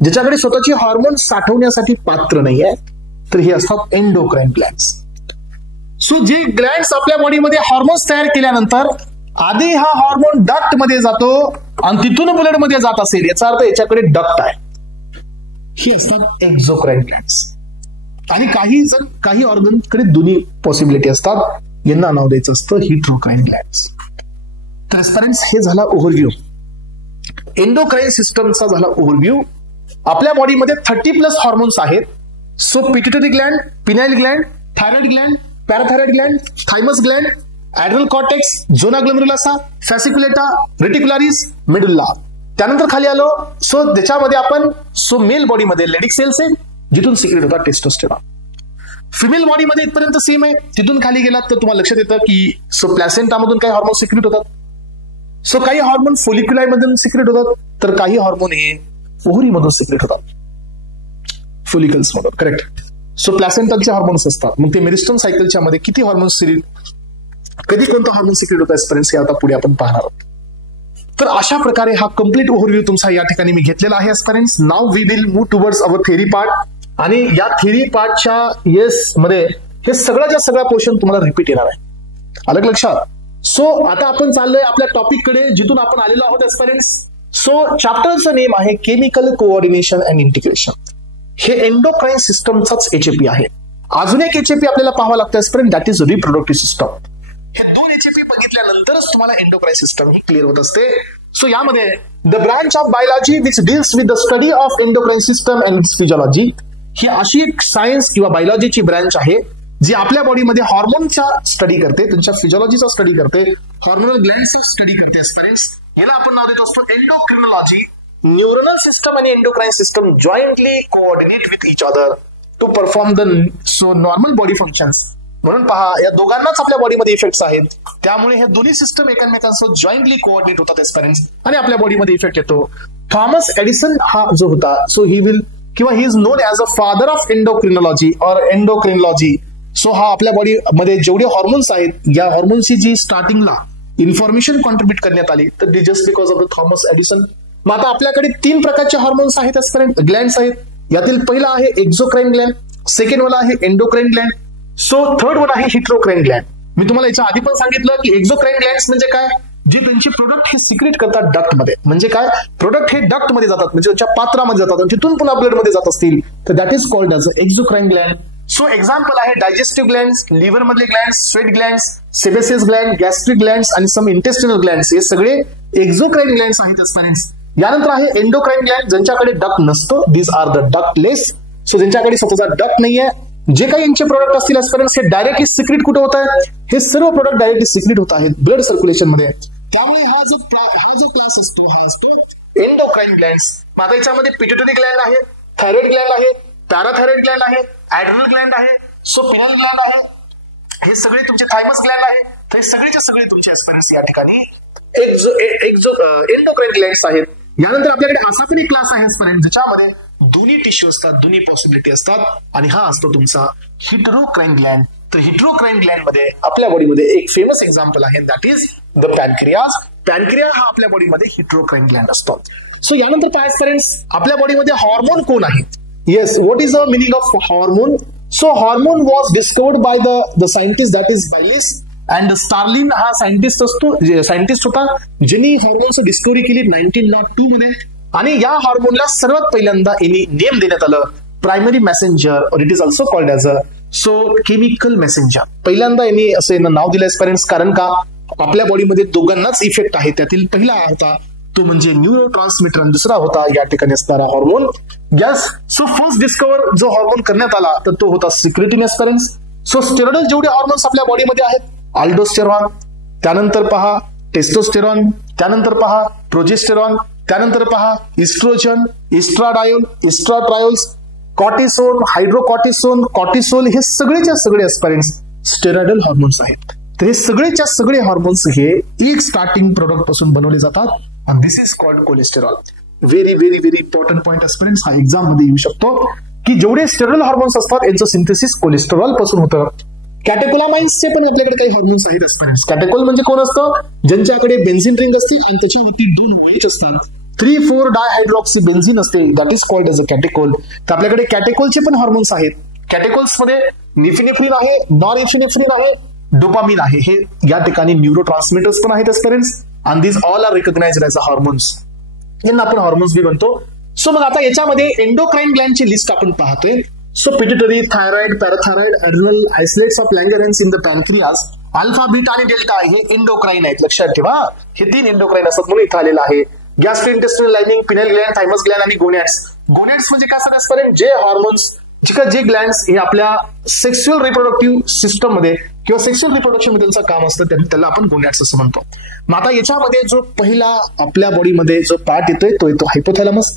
ज्याच्याकडे स्वतःची हार्मोन साठवण्यासाठी पात्र नाहीये, तर हे असतात एंडोक्राइन ग्लँड्स. सो जे ग्लँड्स आपल्या बॉडीमध्ये हार्मोन्स तयार केल्यानंतर आधी हा हार्मोन डक्ट मध्ये जातो आणि तिथून ब्लड मध्ये जात असेल, याचा अर्थ याच्याकडे डक्ट आहे. हे असतात एक्झोक्राइन ग्लँड्स. आणि काही ऑर्गन कडे दोन्ही पॉसिबिलिटी असतात, यांना नाव द्यायचं असतं हिट्रोक्राइन ग्लँड्स. ट्रान्सपरन्स हे झाला ओव्हरव्ह्यू. एंडोक्राइन सिस्टमचा झाला ओव्हरव्ह्यू. आपल्या बॉडीमध्ये 30+ हॉर्मोन्स आहेत. So pituitary gland, pineal gland, thyroid gland, parathyroid gland, thymus gland, adrenal cortex, zona glomerulosa, fasciculata, reticularis, medulla. त्यानंतर खाली आलो. सो त्याच्यामध्ये आपण मेल बॉडीमध्ये लेडिक सेल्स आहेत, जिथून सिक्रेट होतात टेस्टोस्टेरॉन. फिमेल बॉडीमध्ये इथपर्यंत सेम आहे. तिथून खाली गेलात तर तुम्हाला लक्षात येतं की प्लॅसेंटामधून काही हॉर्मोन सिक्रेट होतात. सो काही हॉर्मोन फोलिक्युलाई मधून सिक्रेट होतात, तर काही हॉर्मोन हे ओव्हरी मधून सिक्रेट होतात, फोलिकल्स मधून. करेक्ट. सो प्लॅसेंटाचे हॉर्मोन्स असतात. मग ते मेरिस्टम सायकलच्या मध्ये किती हॉर्मोन्स कधी कोणता हॉर्मोन सिक्रेट होता एस्पिरंट्स हे आता पुढे आपण पाहणार आहोत. तर अशा प्रकारे हा कम्प्लीट ओव्हरव्ह्यू तुमचा या ठिकाणी मी घेतलेला आहे aspirants. Now we will move towards our theory part. आणि या थेरी पार्टच्या मध्ये हे सगळ्याच्या सगळा पोर्शन तुम्हाला रिपीट येणार आहे. आलं लक्षात? सो आता आपण चाललोय आपल्या टॉपिक कडे, जिथून आपण आलेलो आहोत एस्पिरंट्स. सो चॅप्टरचं नेम आहे केमिकल कोऑर्डिनेशन अँड इंटिग्रेशन. हे एंडोक्राइन सिस्टमचाच एचएपी आहे. अजून एक एचएपी आपल्याला पाहावं लागतं एस्पिरंट, दॅट इज रिप्रोडक्टिव्ह सिस्टम. हे 2 एचएपी बघितल्यानंतरच तुम्हाला एंडोक्राइन सिस्टम ही क्लिअर होत असते. सो यामध्ये the branch of biology which deals with the study of endocrine system and its physiology, ही अशी एक सायन्स किंवा बायोलॉजीची ब्रांच आहे जी आपल्या बॉडीमध्ये हॉर्मोनचा स्टडी करते, त्यांच्या फिजिओलॉजीचा स्टडी करते, हॉर्मोनल ग्लँडचा स्टडी करते एस्पिरंट्स. याला आपण नाव देत असतो एंडोक्रिनॉलॉजी. न्यूरोनल सिस्टम आणि endocrine system jointly coordinate with each other to perform the normal body functions. म्हणून पहा, या दोघांनाच आपल्या बॉडीमध्ये इफेक्ट्स आहेत. त्यामुळे हे दोन्ही सिस्टम एकमेकांसोबत जॉईंटली कोऑर्डिनेट होतात एस्पिरंट्स आणि आपल्या बॉडीमध्ये इफेक्ट येतो. थॉमस एडिसन हा जो होता, so he is known as a father of endocrinology और एंडोक्रिनॉलॉजी. सो हा आपल्या बॉडीमध्ये जेवढे हॉर्मोन्स आहेत, या हॉर्मोन्सची जी स्टार्टिंगला इन्फॉर्मेशन कॉन्ट्रीब्युट करण्यात आली, तर ती just because of the Thomas Edison. मग आता आपल्याकडे 3 प्रकारचे हॉर्मोन्स आहेत एस्पिरंट, ग्लँड्स आहेत. यातील पहिला आहे एक्झोक्राइन ग्लँड, सेकंड वाला आहे endocrine Gland, so third one आहे हिट्रोक्राइन ग्लँड. मी तुम्हाला याच्या आधी पण सांगितलं की एक्झोक्राइन ग्लँड्स म्हणजे काय, जे त्यांचे प्रोडक्ट हे सिक्रेट करतात डक्ट मध्ये. म्हणजे काय, प्रोडक्ट हे डक्ट मध्ये जातात, म्हणजे त्यांच्या पात्रामध्ये जातात आणि तिथून पुन्हा ब्लड मध्ये जात असतील, तर that is called as exocrine gland. So example आहे डायजेस्टिव्ह ग्लँड्स, लिव्हर मधले glands, sweat glands, sebaceous gland, gastric glands आणि सम इंटेस्टिनल ग्लँड्स. हे सगळे एक्झोक्राइन ग्लँड्स आहेत एस्पिरंट्स. यानंतर आहे एंडोक्राइन ग्लँड, ज्यांच्याकडे डक्ट नसतो, these are the ductless. So ज्यांच्याकडे स्वतःचा डक्ट नाहीये, जे काही यांचे प्रोडक्ट असतील एस्पिरंट्स, हे डायरेक्टली सिक्रेट कुठे होत आहे, हे सर्व प्रोडक्ट डायरेक्टली सिक्रेट होत आहेत ब्लड सर्क्युलेशन मध्ये. त्यामुळे हा जो क्लास असतो, हा असतो एंडोक्राइन ग्लँड्स. आता याच्यामध्ये पिट्युटरी ग्लँड आहे, थायरॉइड ग्लँड आहे, पॅराथायरॉइड ग्लँड आहे, ऍड्रनल ग्लँड आहे, सो पिनल ग्लँड आहे, हे सगळे तुमचे थायमस ग्लँड आहे. तर हे सगळेचे सगळे तुमचे एस्पिरंट्स या ठिकाणी एंडोक्राइन ग्लँड्स आहेत. यानंतर आपल्याकडे असा पण एक क्लास आहे एस्पिरंट, ज्याच्यामध्ये दोन्ही टिश्यू असतात, दोन्ही पॉसिबिलिटी असतात, आणि हा असतो तुमचा हिट्रोक्राइन ग्लँड. तर हिट्रोक्राइन ग्लँड मध्ये आपल्या बॉडीमध्ये एक फेमस एक्झाम्पल आहे, that is the pancreas. Pancreas हा आपल्या बॉडीमध्ये हिट्रोक्राइन ग्लँड असतो. सो यानंतर पहा एस्पिरंट्स, आपल्या बॉडीमध्ये हॉर्मोन कोण आहे. Yes, what is the meaning of hormone. So hormone was discovered by the scientist that is Bayliss and Starling. हा सायंटिस्ट होता ज्यांनी हॉर्मोनचं डिस्कवरी केली 1902 मध्ये. आणि या हॉर्मोनला सर्वात पहिल्यांदा यांनी नेम देण्यात आलं प्रायमरी मेसेंजर, और it is also called as a chemical messenger. पहिल्यांदा यांनी असं नाव दिलं एस्पिरंट्स, कारण का आपल्या बॉडीमध्ये दोघांनाच इफेक्ट आहे. त्यातील पहिला होता तो म्हणजे न्यूरो ट्रान्समिटर, आणि दुसरा होता या ठिकाणी असणारा हॉर्मोन गॅस. सो फर्स्ट डिस्कवर जो हॉर्मोन करण्यात आला, तर तो होता सिक्रेटिन एस्पिरंट्स. सो स्टेरॉइडल जेवढे हॉर्मोन्स आपल्या बॉडीमध्ये आहेत, अल्डोस्टेरॉन, त्यानंतर पहा टेस्टोस्टेरॉन, त्यानंतर पहा प्रोजेस्टेरॉन, त्यानंतर पहा इस्ट्रोजन, इस्ट्राडायोल, इस्ट्राट्रायोल्स, कॉर्टिसोन, हायड्रोकॉर्टिसोन, कॉर्टिसोल हे सगळेच्या सगळे एस्पायरेंट्स स्टेरॉइडल हॉर्मोन्स आहेत. तर हे सगळेच्या सगळे हॉर्मोन्स हे एक स्टार्टिंग प्रोडक्ट पासून बनवले जातात आणि this is called cholesterol. Very very very important point aspirants हा एक्झाम मध्ये येऊ शकतो की जेवढे स्टेरॉइडल हॉर्मोन्स असतात यांचं सिंथेसिस कोलेस्टेरॉल पासून होतं. कॅटेकोलामाइन्सचे पण आपल्याकडे काही हॉर्मोन्स आहेत एस्पायरेंट्स. कॅटेकोल म्हणजे कोण असतं? ज्यांच्याकडे बेन्झिन रिंग असते आणि त्याच्यावरती 2 OH असतात, 3,4 डायहायड्रॉक्सी बेन्झिन असते, that is called as a catechol. तर आपल्याकडे कॅटेकोलचे पण हॉर्मोन्स आहेत. कॅटेकोल्स मध्ये निफिनेफ्रिन आहे, नॉरएपिनेफ्रिन आहे, डोपामिन आहे. हे या ठिकाणी न्यूरो ट्रान्समिटर्स पण आहेत aspirants and this all are recognised as a hormones. यांना आपण हॉर्मोन्स बी म्हणतो. सो मग आता याच्यामध्ये एंडोक्राइन ग्लँडची लिस्ट आपण पाहतोय. So pituitary, thyroid, parathyroid, adrenal, isolates of Langerhans in the pancreas, alpha, beta आणि डेल्टा हे एंडोक्राइन आहेत. लक्षात ठेवा हे 3 एंडोक्राइन असतात म्हणून इथं आलेलं आहे. Gastrointestinal lining, pineal gland, thymus gland आणि गोनॅड्स. गोनॅड्स म्हणजे काय असतात एस्पायरेंट? जे हॉर्मोन्स जे ग्लँड्स हे आपल्या सेक्शुअल रिप्रोडक्टिव्ह सिस्टम मध्ये किंवा सेक्शुअल रिप्रोडक्शन मध्ये त्यांचं काम असतं त्याला आपण गोनॅड्स असं म्हणतो. मग आता याच्यामध्ये जो पहिला आपल्या बॉडीमध्ये जो पार्ट येतोय तो येतो हायपोथॅलॅमस.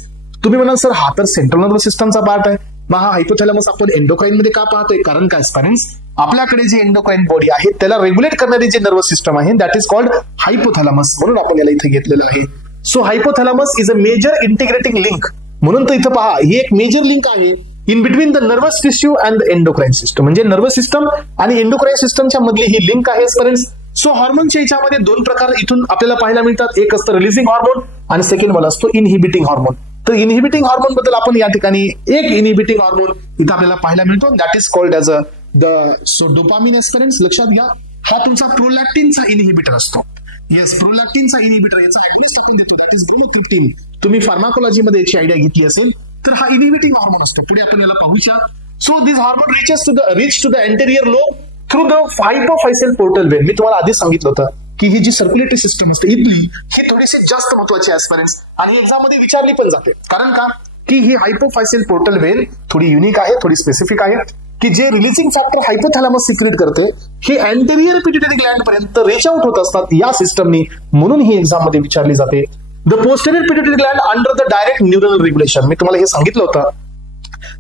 तुम्ही म्हणाल सर हा तर सेंट्रल नर्वस सिस्टमचा पार्ट आहे, मग हा हायपोथॅलॅमस आपण एंडोक्राइन मध्ये का पाहतोय? कारण काय एस्पायरेंट्स आपल्याकडे जी एंडोक्राइन बॉडी आहे त्याला रेग्युलेट करणारी जे नर्वस सिस्टम आहे दॅट इज कॉल्ड हायपोथॅलॅमस, म्हणून आपण याला इथे घेतलेलं आहे. So hypothalamus is a major integrating link. म्हणून तर इथं पहा ही एक मेजर लिंक आहे in between the nervous tissue and the endocrine system. म्हणजे नर्वस सिस्टम आणि एंडोक्राइन सिस्टमच्या मधली ही लिंक आहे एस्पायरेंट्स. सो हॉर्मोनच्या याच्यामध्ये 2 प्रकार इथून आपल्याला पाहायला मिळतात. एक असतं रिलीजिंग हॉर्मोन आणि सेकंड वाला असतो इनहिबिटिंग हॉर्मोन. तर इनहिबिटिंग हॉर्मोन बद्दल आपण या ठिकाणी एक इनहिबिटिंग हॉर्मोन इथं आपल्याला पाहायला मिळतो that is called as a dopamine aspirants. लक्षात घ्या हा तुमचा प्रोलॅक्टिनचा इनहिबिटर असतो. येस, प्रोलॅक्टिनचा इनहिबिटर याचा अगेन्स्ट आपण देतो दॅट इज ब्रोमोक्रिप्टिन. तुम्ही फार्माकोलॉजी मध्ये याची आयडिया घेतली असेल तर हा इनहिबिटिंग हॉर्मोन असतो. पुढे आपण याला पाहूया. So this hormone reach to the anterior lobe through the hypophyseal portal vein. मी तुम्हाला आधीच सांगितलं होतं की ही जी सर्क्युलेटरी सिस्टम असते इथली ही थोडीशी जास्त महत्वाची एस्पायरेंट्स आणि एक्झाम मध्ये विचारली पण जाते. कारण का की ही हायपोफायसियल पोर्टल वेन थोडी युनिक आहे, थोडी स्पेसिफिक आहे की जे रिलीजिंग फॅक्टर हायपोथॅलॅमस सिक्रेट करते हे अँटेरियर पिट्युटरी ग्लँड पर्यंत रीच आउट होत असतात या सिस्टमनी, म्हणून ही एक्झाम मध्ये विचारली जाते. The posterior pituitary gland under the direct neural regulation. मी तुम्हाला हे सांगितलं होतं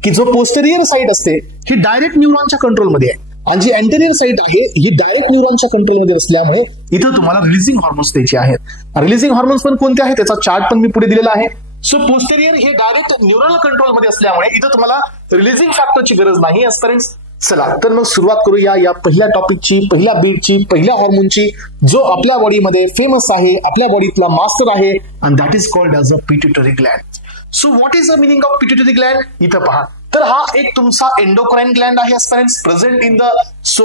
की जो पोस्टेरियर साइड असते ही डायरेक्ट न्यूरॉनच्या कंट्रोलमध्ये आहे आणि जी अँटेरियर साइड आहे ही डायरेक्ट न्यूरॉनच्या कंट्रोलमध्ये असल्यामुळे इथं तुम्हाला रिलीजिंग हॉर्मोन्स द्यायचे आहेत. रिलीजिंग हॉर्मोन्स पण कोणते आहेत त्याचा चार्ट पण मी पुढे दिलेला आहे. सो पोस्टेरियर हे डायरेक्ट न्यूरल कंट्रोलमध्ये असल्यामुळे इथं तुम्हाला रिलीजिंग फॅक्टरची गरज नाही एस्पायरेंट्स. चला तर मग सुरुवात करूया या पहिल्या टॉपिकची, पहिल्या बीटची, पहिल्या हॉर्मोनची जो आपल्या बॉडीमध्ये फेमस आहे, आपल्या बॉडीतला मास्टर आहे आणि that is called as a pituitary Gland. So what is the meaning of pituitary Gland? इथं पहा तर हा एक तुमचा एंडोक्राइन ग्लँड आहे aspirants present in the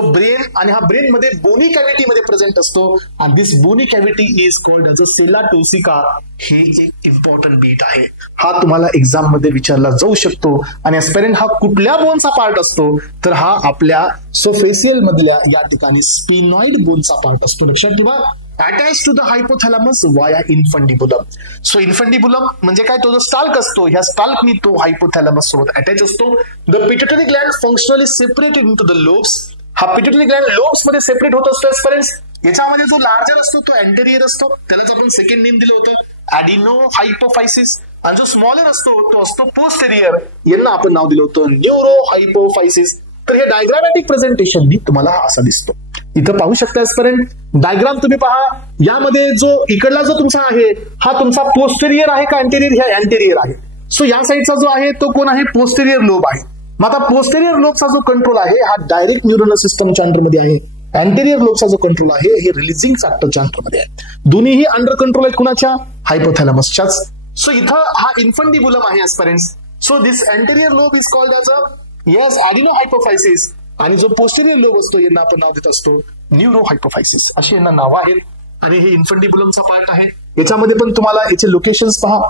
brain आणि हा ब्रेन मध्ये बोनी कॅव्हिटी मध्ये प्रेझेंट असतो आणि this bony cavity is called as a sella turcica. ही एक इम्पॉर्टंट बीट आहे. हा तुम्हाला एक्झाम मध्ये विचारला जाऊ शकतो आणि एस्पायरेंट हा कुठल्या बोनचा पार्ट असतो तर हा आपल्या फेसियल मधल्या या ठिकाणी स्पिनॉइड बोनचा पार्ट असतो. लक्षात ठेवा. अटॅच टू द हायपोथॅलॅमस वाया इन्फंडिबुलम. सो इन्फंडिबुलम म्हणजे काय? तो जो स्टाल्क असतो ह्या स्टाल्कनी तो हायपोथॅलॅमस सोबत अटॅच असतो. The pituitary Gland functionally separated into the lobes. हा पिट्युटरी ग्लँड लोब्स मध्ये सेपरेट होत असतो एस्पायरेंट्स. याच्यामध्ये जो लार्जर असतो तो अँटेरियर असतो, त्यालाच आपण सेकंड नेम दिलं होतं ॲडिनो हायपोफायसिस आणि जो स्मॉलर असतो तो असतो पोस्टेरियर. यांना आपण नाव दिलं होतं न्यूरो हायपोफायसिस. तर हे डायग्रामॅटिक प्रेझेंटेशन तुम्हाला असा दिसतो. इथं पाहू शकता एस्पायरेंट डायग्राम तुम्ही पहा. यामध्ये जो इकडला जो तुमचा आहे हा तुमचा पोस्टेरियर आहे का अँटेरियर? ह्या अँटेरियर आहे. सो या साईडचा जो आहे तो कोण आहे? पोस्टेरियर लोब आहे. मग आता पोस्टेरियर लोबचा जो कंट्रोल आहे हा डायरेक्ट न्यूरल सिस्टमच्या अंडरमध्ये आहे. अँटेरियर लोबचा जो कंट्रोल आहे हे रिलीजिंग फॅक्टरच्या अंडरमध्ये आहे. दोन्हीही अंडर कंट्रोल आहेत कुणाच्या? हायपोथॅलॅमसच्याच. सो इथं हा इन्फंडिबुलम आहे aspirants. So this anterior lobe is called as a adenohypophysis आणि जो पोस्टेरियर लोब असतो यांना आपण नाव देत असतो न्यूरो हायपोफायसिस. अशी यांना नावं आहेत आणि हे इन्फंडिबुलमचा पार्ट आहे. याच्यामध्ये पण तुम्हाला याचे लोकेशन्स पहा.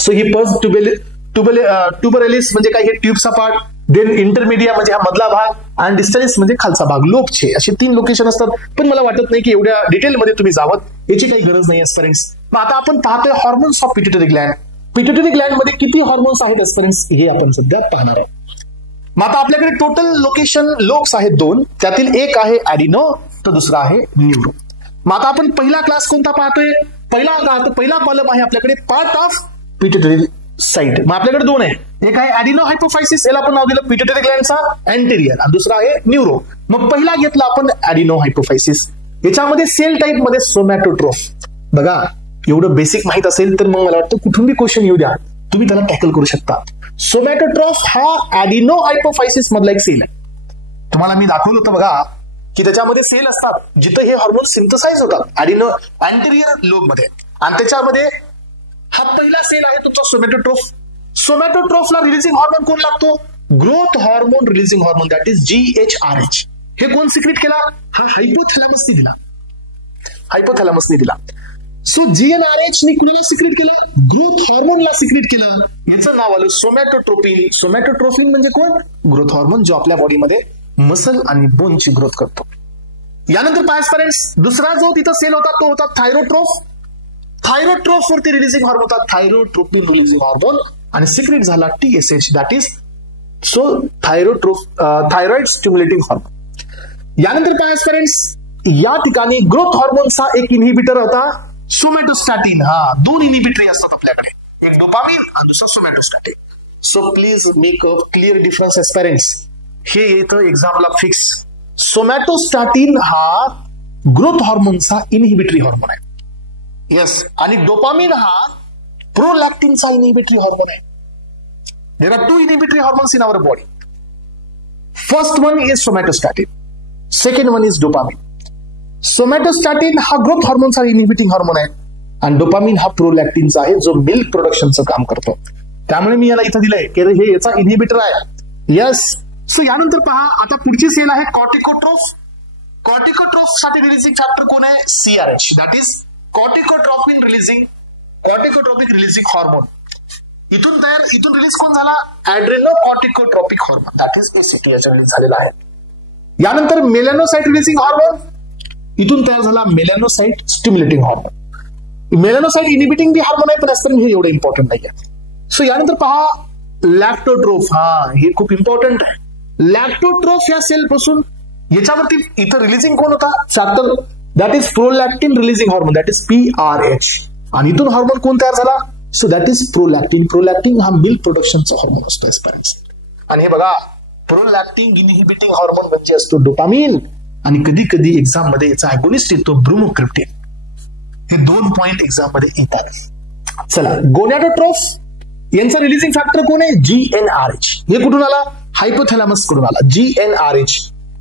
सो ही पज ट्युबरेलिस म्हणजे काय? हे ट्यूबचा पार्ट. देन इंटरमिडिया म्हणजे हा मधला भाग आणि डिस्टलिस म्हणजे खालचा भाग. लोबचे असे 3 लोकेशन असतात. पण मला वाटत नाही की एवढ्या डिटेलमध्ये तुम्ही जावं, याची काही गरज नाही एस्पायरेंट्स. मग आता आपण पाहतोय hormones of pituitary Gland. Pituitary Gland मध्ये किती हॉर्मोन्स आहेत एस्पायरेंट्स हे आपण सध्या पाहणार आहोत. मग आता आपल्याकडे टोटल लोकेशन लोब्स आहेत 2, त्यातील एक आहे ॲडिनो तर दुसरा आहे न्यूरो. मग आता आपण पहिला क्लास कोणता पाहतोय पहिला कॉलम आहे आपल्याकडे पार्ट ऑफ पिट्युटरी साइट. मग आपल्याकडे दोन आहे, एक आहे ऍडिनो हायपोफायसिस, याला आपण नाव दिलं पिट्युटरी ग्लॅंडचा अँटेरियर, आणि दुसरा आहे न्यूरो. मग पहिला घेतला आपण ऍडिनो हायपोफायसिस. याच्यामध्ये सेल टाईप मध्ये सोमॅटोट्रोफ. बघा एवढं बेसिक माहित असेल तर मग मला वाटतं कुठून बी क्वेश्चन येऊ द्या, तुम्ही त्याला टॅकल करू शकता. सोमॅटोट्रोफ हा ऍडिनो हायपोफायसिस मधला एक सेल आहे. तुम्हाला मी दाखवलं होतं बघा की त्याच्यामध्ये सेल असतात जिथं हे हार्मोन सिंथसाइज होतात ऍडिनो अँटेरियर लोब मध्ये, आणि त्याच्यामध्ये हा पहिला सेल आहे तुमचा सोमॅटोट्रोफ. सोमॅटोट्रोफला रिलीजिंग हार्मोन कोण लागतो? Growth hormone releasing hormone, that is GHRH. हे कोण सिक्रेट केला? हा हायपोथॅलॅमसने दिला. हायपोथॅलॅमसने दिला. सो GnRH ने कुणाला सिक्रेट केला? ग्रोथ हार्मोनला सिक्रेट केलं. याचं नाव आलं सोमॅटोट्रोपिन. सोमॅटोट्रोपिन म्हणजे कोण? ग्रोथ हार्मोन, जो आपल्या बॉडीमध्ये मसल आणि बोनची ग्रोथ करतो. यानंतर पायस्परेंट्स दुसरा जो तिथं सेल होता तो होता थायरोट्रोफ. थायरोट्रोफ वरती रिलीजिंग हार्मोन होता थायरोट्रोपिन रिलीजिंग हार्मोन, आणि सिक्रेट झाला TSH, that is so thyroid stimulating hormone. यानंतर पायस्परेंट्स या ठिकाणी ग्रोथ हार्मोनचा एक इनहिबिटर होता सोमॅटोस्टॅटिन. दोन इनहिबिटरी असतात आपल्याकडे, एक डोपामिन आणि दुसरा somatostatin. So please make a clear difference aspirants. हे येतं एक्झामला फिक्स. सोमॅटोस्टॅटिन हा ग्रोथ हार्मोनचा इनहिबिटरी हार्मोन आहे. येस, आणि डोपामिन हा प्रोलॅक्टिनचा इनहिबिटरी हार्मोन आहे. There are two inhibitory hormones in our body. First one is somatostatin, second one is dopamine. Somatostatin हा ग्रोथ हार्मोनचा इनहिबिटिंग हार्मोन आहे, आणि डोपामिन हा प्रोलॅक्टिनचा आहे जो मिल्क प्रोडक्शनचं काम करतो. त्यामुळे मी याला इथं दिलंय की हे याचा इनहिबिटर आहे. येस. सो यानंतर पहा, आता पुढची सेल आहे कॉर्टिकोट्रोफ. कॉर्टिकोट्रोफ साठी रिलीजिंग फॅक्टर कोण आहे? CRH, that is corticotropic releasing hormone. इथून रिलीज कोण झाला? Adrenocorticotropic hormone, that is ACTH release झालेला आहे. यानंतर मेलॅनोसाइट रिलीजिंग हार्मोन, इथून तयार झाला melanocyte stimulating hormone. Melanocyte inhibiting B hormone आहे, पण ऍस्पिरिन हे एवढं इम्पॉर्टंट नाही आहे. सो यानंतर पहा लॅक्टोट्रोफ. हे खूप इम्पॉर्टंट आहे. लॅक्टोट्रोफ या सेल पासून याच्यावरती इथं रिलीजिंग कोण होता? Factor, that is prolactin releasing hormone, that is PRH. आणि इथून हार्मोन कोण तयार झाला? So that is prolactin. Prolactin हा मिल्क प्रोडक्शनचा हार्मोन असतो एस्पिरेंट्स. आणि हे बघा, प्रोलॅक्टिन इनहिबिटिंग हार्मोन म्हणजे असतो डोपामिन, आणि कधी कधी एक्झाम मध्ये याचा अगोनिस्ट येतो ब्रोमोक्रिप्टिन. हे 2 पॉइंट एक्झाम मध्ये येतात. चला, गोनॅडोट्रोफ यांचा रिलीजिंग फॅक्टर कोण आहे? GnRH. हे कुठून आला? हायपोथॅलॅमस कडून आला, GnRH.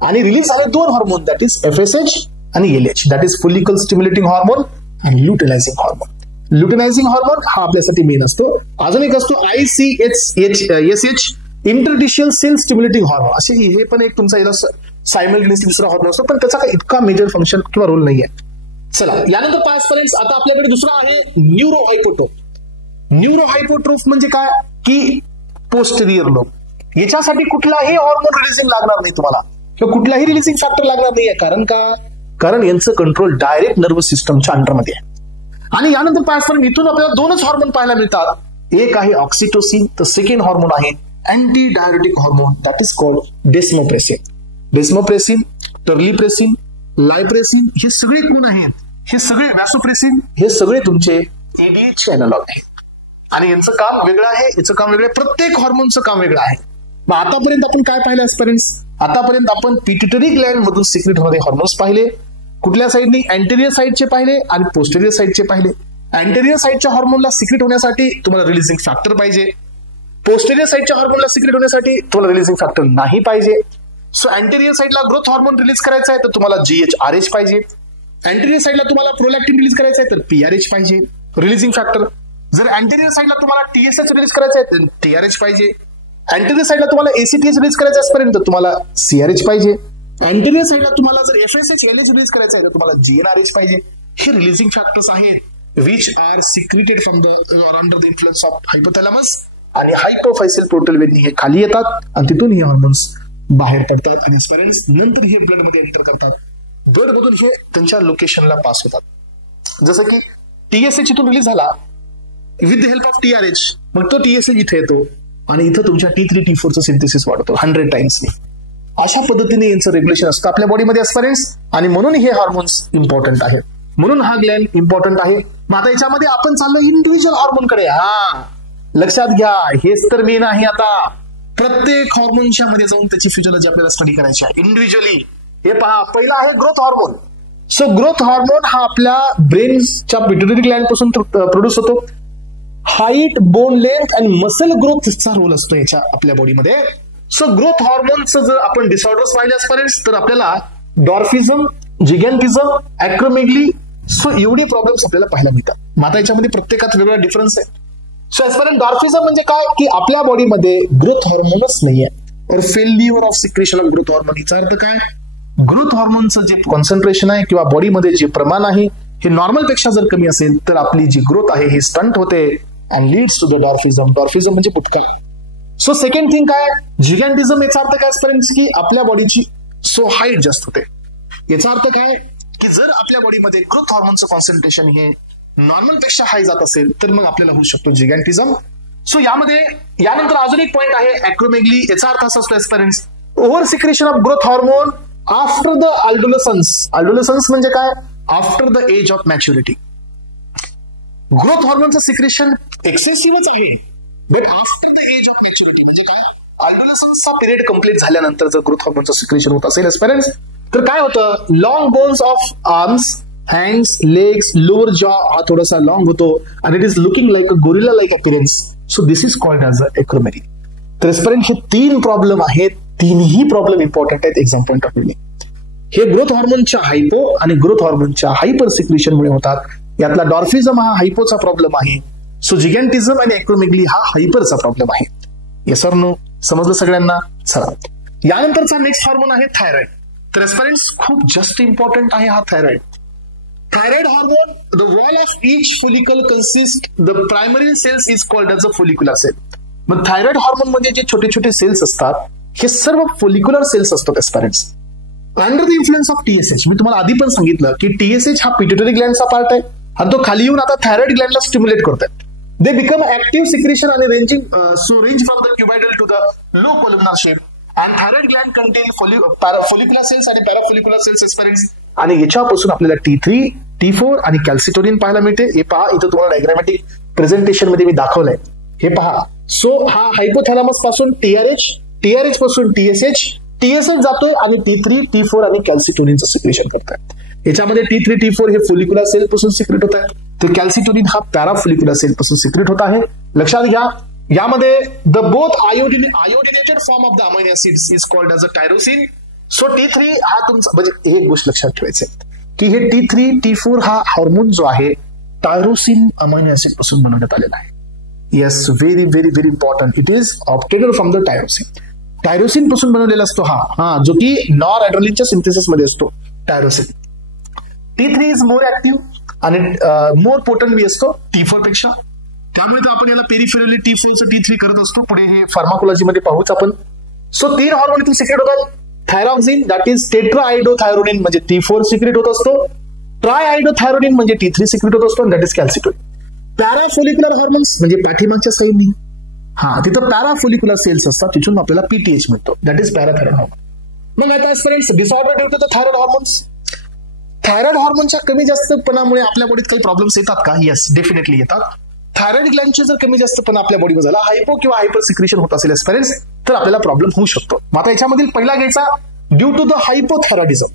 आणि रिलीज झाले 2 हार्मोन, दॅट इज FSH आणि LH, that is follicle stimulating hormone आणि ल्युटेनायझिंग हार्मोन. ल्युटेनायझिंग हार्मोन हा आपल्यासाठी मेन असतो. अजून एक असतो ICSH, इंटरडिशियल सेल स्टिम्युलेटिंग हार्मोन. असे हे पण एक तुमचा याला सायमल्टेनियसली दुसरा हार्मोन असतो, पण त्याचा काही इतका मेजर फंक्शन किंवा रोल नाही आहे. चला, यानंतर पायस्परेंट्स आता आपल्याकडे दुसरा आहे न्यूरोहायपोट्रोफ. न्यूरोहायपोट्रोफ म्हणजे काय? की पोस्टेरियर लोब. याच्यासाठी कुठलाही हार्मोन रिलीजिंग लागणार नाही तुम्हाला, किंवा कुठलाही रिलीजिंग फॅक्टर लागणार नाहीये. कारण का? कारण यांचं कंट्रोल डायरेक्ट नर्वस सिस्टमच्या अंडरमध्ये आहे. आणि यानंतर पायस्परेंट इथून आपल्याला 2च हार्मोन पाहायला मिळतात. एक आहे ऑक्सिटोसिन, तर सेकंड हार्मोन आहे antidiuretic hormone, that is called desmopressin. Desmopressin, terlipressin, lypressin हे सगळे कोण आहेत? हे सगळे वॅसोप्रेसिन, हे सगळे तुमचे ADH एनालॉग आहेत. आणि यांचं काम वेगळं आहे, याचं काम वेगळं आहे. प्रत्येक हार्मोनचं काम वेगळं आहे. मग आतापर्यंत आपण काय पाहिलं एस्पिरेंट्स? आतापर्यंत आपण पिट्युटरी ग्लॅंड मधून सिक्रेट होणारे हार्मोन्स पाहिले. कुठल्या साईडनी? अँटेरियर साईडचे पाहिले आणि पोस्टेरियर साईडचे पाहिले. अँटेरियर साईडच्या हार्मोनला सिक्रेट होण्यासाठी तुम्हाला रिलीजिंग फॅक्टर पाहिजे. पोस्टेरियर साईडच्या हार्मोनला सिक्रेट होण्यासाठी तुम्हाला रिलीजिंग फॅक्टर नाही पाहिजे. सो अँटेरियर साईडला ग्रोथ हार्मोन रिलीज करायचा आहे तर तुम्हाला GHRH पाहिजे. अँटेरियर साईडला तुम्हाला प्रोलॅक्टिन रिलीज करायचं आहे तर PRH पाहिजे रिलीजिंग फॅक्टर. जर अँटेरियर साईडला तुम्हाला TSH रिलीज करायचं आहे तर TRH पाहिजे. अँटेरियर साईडला तुम्हाला ACTH रिलीज करायचं असेपर्यंत तुम्हाला CRH पाहिजे. अँटेरियर साईडला तुम्हाला जर FSH LH रिलीज करायचं आहे तर तुम्हाला GnRH पाहिजे. हे रिलीजिंग फॅक्टर्स आहेत which are secreted from the under the influence of hypothalamus आणि हायपोफायसिल पोर्टल वेनी. हे खाली येतात आणि तिथून हे हार्मोन्स बाहेर पडतात आणि स्पेरेंट्स नंतर हे ब्लड मध्ये एंटर करतात. ब्लड मधून हे त्यांच्या लोकेशनला पास होतात. जसं की TSH इथून रिलीज झाला with the help of TRH, मग तो TSH इथे येतो आणि इथं तुमच्या T3 T4 चं सिंथेसिस वाढतो 100 टाइम्सनी. अशा पद्धतीने यांचं रेग्युलेशन असतं आपल्या बॉडीमध्ये एस्पिरेंट्स. आणि म्हणून हे हार्मोन्स इम्पॉर्टंट आहेत, म्हणून हा ग्लॅंड इम्पॉर्टंट आहे. मग आता याच्यामध्ये आपण चाललो इंडिव्हिज्युअल हॉर्मोनकडे. हा लक्षात घ्या, हेच तर मेन आहे. आता प्रत्येक हॉर्मोनच्या मध्ये जाऊन त्याची फिजिओलॉजी आपल्याला स्टडी करायची आहे इंडिव्हिज्युअली. हे पहा, पहिला आहे growth hormone. So growth hormone हा आपल्या ब्रेनच्या पिट्युटरी ग्लँड पासून प्रोड्यूस होतो. हाईट, बोन लेंथ आणि मसल ग्रोथचा रोल असतो याच्या आपल्या बॉडीमध्ये. सो ग्रोथ हॉर्मोनचं जर आपण डिसऑर्डर्स पाहिले आजपर्यंत तर आपल्याला डॉर्फिझम, जिगॅन्टिझम, ॲक्रोमेगली, सो एवढे प्रॉब्लेम्स आपल्याला पाहायला मिळतात. मग आता याच्यामध्ये प्रत्येकात वेगळा डिफरन्स आहे. सो ॲजपर्यंत डॉर्फिझम म्हणजे काय की आपल्या बॉडीमध्ये ग्रोथ हॉर्मोनच नाहीये, और failure of secretion of growth hormone. याचा अर्थ काय, ग्रोथ हॉर्मोनचं जे कॉन्सन्ट्रेशन आहे किंवा बॉडीमध्ये जे प्रमाण आहे हे नॉर्मल पेक्षा जर कमी असेल तर आपली जी ग्रोथ आहे ही स्टंट होते अँड लीड्स टू द डॉर्फिझम. डॉर्फिझम म्हणजे पुटका. सो सेकंड थिंग काय, जिगॅन्टिझम. याचा अर्थ काय आजपर्यंत की आपल्या बॉडीची सो हाईट जास्त होते. याचा अर्थ काय की जर आपल्या बॉडीमध्ये ग्रोथ हॉर्मोनचं कॉन्सन्ट्रेशन हे नॉर्मल पेक्षा हाय जात असेल तर मग आपल्याला होऊ शकतो जिगॅन्टिझम. सो यानंतर अजून एक पॉइंट आहे ॲक्रोमेगली. याचा अर्थ असा असतो ॲजपर्यंत over secretion of growth hormone after the adolescence. Adolescence म्हणजे काय, after the age of maturity. Growth हॉर्मोनचं सिक्रेशन एक्सेसिव्हच आहे, but after the age of maturity म्हणजे काय, अडोलसन्सचा पिरियड कंप्लीट झाल्यानंतर जर ग्रोथ हॉर्मोनचं सिक्रेशन होत असेल ॲजपर्यंत तर काय होतं, long bones of arms, hands, legs, lower jaw हा थोडासा लॉंग होतो आणि it is looking like a gorilla like appearance. So this is called as a acromegaly. तर आजपर्यंत हे 3 प्रॉब्लेम आहेत. तीनही प्रॉब्लेम इम्पॉर्टंट आहेत एक्झाम पॉईंट ऑफ व्ह्यू. हे ग्रोथ हॉर्मोनच्या हायपो आणि ग्रोथ हॉर्मोनच्या हायपर सिक्रेशनमुळे होतात. यातला डॉर्फिझम हा हायपोचा प्रॉब्लेम आहे. सो जिगॅन्टिझम आणि ॲक्रोमेगली हा हायपरचा प्रॉब्लेम आहे. येस ऑर नो, समजलं सगळ्यांना? चला, यानंतरचा नेक्स्ट हॉर्मोन आहे थायरॉइड. तर एस्परेंट्स खूप जास्त इम्पॉर्टंट आहे हा thyroid. Thyroid hormone, the wall of each follicle consist the primary cells is called as a follicular cell. मग थायरॉइड हॉर्मोन मध्ये जे छोटे छोटे सेल्स असतात हे सर्व फोलिक्युलर सेल्स असतात aspirants. Under the influence of TSH. मी तुम्हाला आधी पण सांगितलं की टीएसएच हा पिट्युटरी ग्लँडचा पार्ट आहे आणि तो खाली येऊन आता थायरॉइड ग्लँडला स्टिम्युलेट करतोय. दे बिकम ऍक्टिव्ह सिक्रेशन आणि range from the cuboidal to the low columnar shape. And thyroid gland contain follicular cells आणि पॅराफोलिक्युलर सेल्स एस्परेंट्स. आणि याच्यापासून आपल्याला T3, T4 आणि कॅल्सिटोनिन पाहायला मिळते. हे पहा, इथं तुम्हाला डायग्रामॅटिक प्रेझेंटेशन मध्ये मी दाखवलंय. हे पहा. सो हा हायपोथॅलॅमस पासून TRH पासून TSH जातोय आणि T3, T4 आणि कॅल्सिटोनिनचं सिक्रेशन करतात. याच्यामध्ये T3, T4 हे फोलिक्युलर सेल पासून सिक्रेट होत आहे, तर कॅल्सिटोनिन हा पॅराफोलिक्युलर सेल पासून सिक्रेट होत आहे. लक्षात घ्या, यामध्ये the both iodinated form of the amino acids is called as a tyrosine. So T3 हा तुमचा म्हणजे एक गोष्ट लक्षात ठेवायचं आहे की हे T3, T4 हा हार्मोन जो आहे टायरोसिन अमायनो ऍसिड पासून बनवण्यात आलेला आहे. Yes, very very very important. It is obtained from the tyrosine. Tyrosine पासून बनवलेला असतो हा जो की नॉर ॲड्रेनलिनच्या सिंथेसिस मध्ये असतो tyrosine. T3 is more active आणि मोर पोटंट बी असतो T4 पेक्षा. त्यामुळे तर आपण याला पेरिफेरली T4चं T3 करत असतो. पुढे हे फार्माकोलॉजी मध्ये पाहूच आपण. सो 3 हॉर्मोन इथून सिक्रेट होतात. थायरॉक्सिन दॅट इज टेट्राआयडोथायरोनिन म्हणजे T4 सिक्रेट होत असतो. ट्रायआयडोथायरोनिन म्हणजे T3 सिक्रेट होत असतो, दॅट इज कॅल्सिटोनिन. पॅराफोलिक्युलर हॉर्मोन्स म्हणजे पाठीमागच्या साईडनी तिथं पॅराफोलिक्युलर सेल्स असतात, तिथून आपल्याला PTH मिळतो, दॅट इज पॅराथायरॉइड हॉर्मोन. मग आता friends, disorder due to the thyroid hormones. Thyroid हॉर्मोनच्या कमी जास्तपणामुळे आपल्या बॉडीत काही प्रॉब्लेम्स येतात का? येस, डेफिनेटली येतात. थायरॉइड ग्लँडचे जर कमी जास्तपणा आपल्या बॉडीमध्ये झाला, हायपो किंवा हायपर सिक्रेशन होत असेल फ्रेंड्स, तर आपल्याला प्रॉब्लेम होऊ शकतो. मग आता याच्यामधील पहिला घ्यायचा due to the hypothyroidism.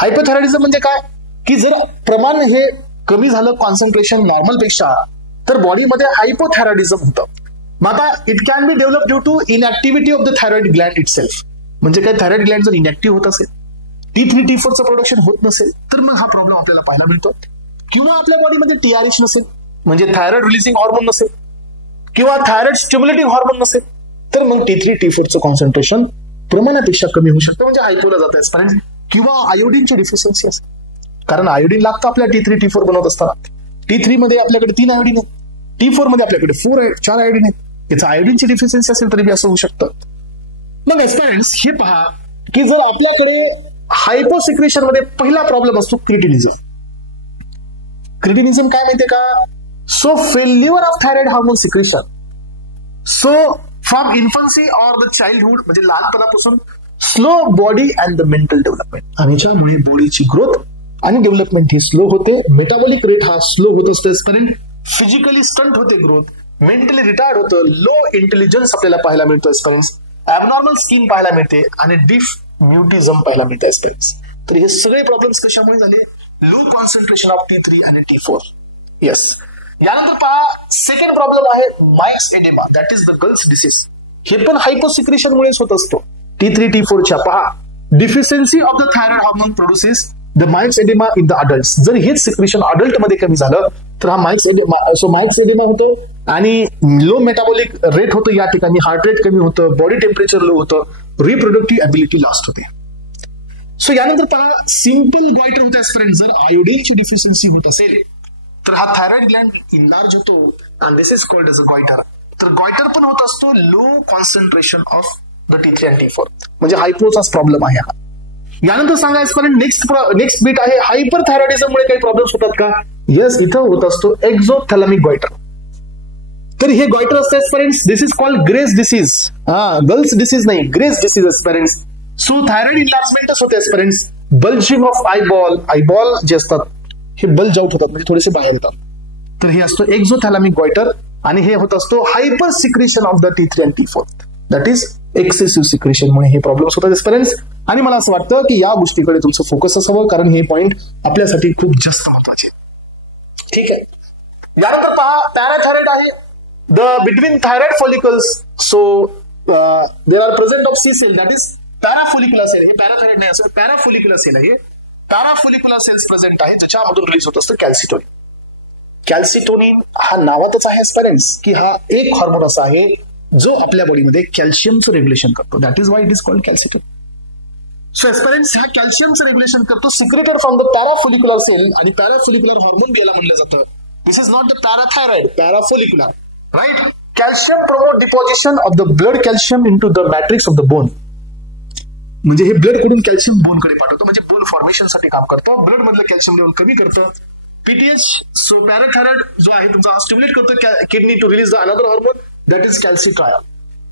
Hypothyroidism म्हणजे काय की जर प्रमाण हे कमी झालं कॉन्सन्ट्रेशन नॉर्मल पेक्षा तर बॉडीमध्ये हायपोथायरॉइडिझम होतं. मग आता it can be develop due to inactivity of the thyroid gland itself. म्हणजे काय, थायरॉइड ग्लँड जर इनॅक्टिव्ह होत असेल, T3, T4चं प्रोडक्शन होत नसेल तर मग हा प्रॉब्लेम आपल्याला पाहायला मिळतो. किंवा आपल्या बॉडीमध्ये TRH नसेल म्हणजे थायरॉइड रिलीजिंग हॉर्मोन नसेल किंवा थायरॉइड स्टिम्युलेटिंग हॉर्मोन नसेल तर मग T3, T4चं कॉन्सन्ट्रेशन प्रमाणापेक्षा कमी होऊ शकतं, म्हणजे हायपोला जात आहे. किंवा आयोडीनची डिफिशियन्सी असेल, कारण आयोडीन लागतं आपल्या T3, T4 बनवत असताना. T3 मध्ये आपल्याकडे 3 आयोडीन आहेत, T4 मध्ये आपल्याकडे 4 आयोडीन आहेत. याचा आयोडीनची डिफिशियन्सी असेल तरी असं होऊ शकतं. मग एस्पेरेंट्स, हे पहा की जर आपल्याकडे हायपोसिक्रेशन मध्ये पहिला प्रॉब्लेम असतो क्रिटिनिझम. क्रिटिनिझम काय माहितीये का? So failure of thyroid hormone secretion. So from infancy or the childhood म्हणजे लहानपणापासून slow body and the mental development, आणि याच्यामुळे बॉडीची ग्रोथ आणि डेव्हलपमेंट ही स्लो होते. मेटाबॉलिक रेट हा स्लो होत असतो एस्पिरंट. फिजिकली स्टंट होते ग्रोथ. मेंटली रिटायर्ड होतं. लो इंटेलिजन्स आपल्याला पाहायला मिळतं एस्पिरंट्स. ॲबनॉर्मल स्किन पाहायला मिळते आणि डिफ म्युटिझम पाहायला मिळते एस्पिरंट्स. तर हे सगळे प्रॉब्लेम्स कशामुळे झाले? लो कॉन्सन्ट्रेशन ऑफ T3 आणि T4. येस. यानंतर पहा सेकंड प्रॉब्लेम आहे mics oedema, that is the girls disease. हे पण हायपोसिक्रेशन मुळेच होत असतो. T3 T4 च्या पहा deficiency of the thyroid hormone produces the mics oedema in the adult. जर हेच सिक्रेशन अडल्ट मध्ये कमी झालं तर हा माइक्स एडेमा होतो आणि लो मेटाबॉलिक रेट होतं या ठिकाणी. हार्ट रेट कमी होतं, बॉडी टेम्परेचर लो होतं, रिप्रोडक्टिव्ह ॲबिलिटी लॉस्ट होते. सो यानंतर पहा सिंपल गॉइटर होत एस्पिरंट. जर आयोडीनची डिफिशियन्सी होत असेल तर हा थायरॉइड ग्लँड इनलार्ज होतो आणि this is called as a goitre. तर गॉइटर पण होत असतो low concentration of the T3 आणि T4, म्हणजे हायपोचाच प्रॉब्लेम आहे हा. यानंतर सांगा एस्पिरंट नेक्स्ट बीट आहे हायपर थायरॉइडिझममुळे काही प्रॉब्लेम्स होतात का? येस, इथं होत असतो एक्झोथॅलॅमिक गॉइटर. तर हे गॉइटर असतं aspirants. This is called Graves disease. Girls disease नाही, Graves disease aspirants. So thyroid इनलार्जमेंटच होते एस्पिरंट्स. बल्जिंग ऑफ आयबॉल जे असतात हे बल्ज आउट होतात, म्हणजे थोडेसे बाहेर येतात. तर हे असतो एक्झोथॅलॅमिक गॉइटर आणि हे होत असतो hyper secretion of the T3 आणि T4, दॅट इज एक्सेसिव्ह सिक्रेशनमुळे हे प्रॉब्लेम्स होतात एस्पिरंट्स. आणि मला असं वाटतं की या गोष्टीकडे तुमचं फोकस असावं, कारण हे पॉइंट आपल्यासाठी खूप जास्त महत्वाचे. ठीक आहे. यानंतर पहा पॅराथायरॉइड आहे. The between thyroid follicles so there are present of C cell, that is parafollicular cell. हे पॅराथायरॉइड नाही असं पॅराफोलिक्युलर सेल आहे. पॅराफोलिक्युलर सेल्स प्रेझेंट आहे ज्याच्यामधून रिलीज होत असतं कॅल्सिटोनिन. कॅल्सिटोनिन हा नावातच आहे एस्पिरंट्स की हा एक हार्मोन असा आहे जो आपल्या बॉडीमध्ये कॅल्शियमचं रेग्युलेशन करतो. That is why it is called calcitonin. So aspirants हा कॅल्शियमचं रेग्युलेशन करतो secreted from the parafollicular cell आणि पॅराफोलिक्युलर हार्मोन बी याला म्हणलं जातं. This is not the parathyroid, parafollicular, right. Calcium promote deposition of the blood calcium into the matrix of the bone. म्हणजे हे ब्लड कडून कॅल्शियम बोन कडे पाठवतो, म्हणजे बोन फॉर्मेशन साठी काम करतो. ब्लड मधलं कॅल्शियम लेवल कमी करतं. पीटीएच सो पॅराथायरॉइड जो आहे तुमचा स्टिम्युलेट करतो kidney to release the another hormone that is calcitriol.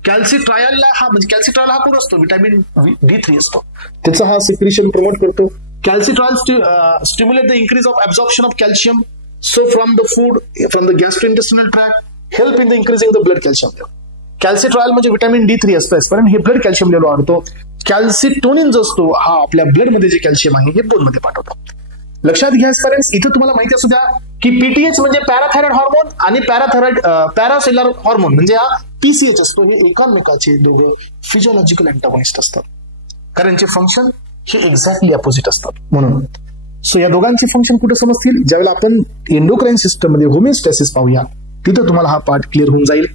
कॅल्सिट्रायलला हा म्हणजे कॅल्सिट्रायल हा कोण असतो? विटामिन D3 असतो. त्याचा हा सिक्रेशन प्रमोट करतो. Calcitriol stimulate the increase of absorption of calcium so from the food from the gastrointestinal tract help in the increasing the blood calcium level. Calcitriol म्हणजे विटामिन D3 असतं कारण हे ब्लड कॅल्शियम लेवल वाढवतो. कॅल्सिटोनिन जो असतो हा आपल्या ब्लड मध्ये जे कॅल्शियम आहे हे बोन मध्ये पाठवतो. लक्षात घ्या पेरेंट्स, इथं तुम्हाला माहिती असू द्या की पीटीएच म्हणजे पॅराथायरॉइड हार्मोन आणि पॅरासेल्युलर हार्मोन म्हणजे हा पीसीएच असतो. हे एकामेकाचे वेगळे फिजिओलॉजिकल अँटागोनिस्ट असतात कारण यांचे फंक्शन हे एक्झॅक्टली अपोजिट असतात. म्हणून सो या दोघांचे फंक्शन कुठे समजतील ज्यावेळेला आपण एंडोक्राइन सिस्टम मध्ये होमिओस्टॅसिस पाहूया, तिथं तुम्हाला हा पार्ट क्लिअर होऊन जाईल.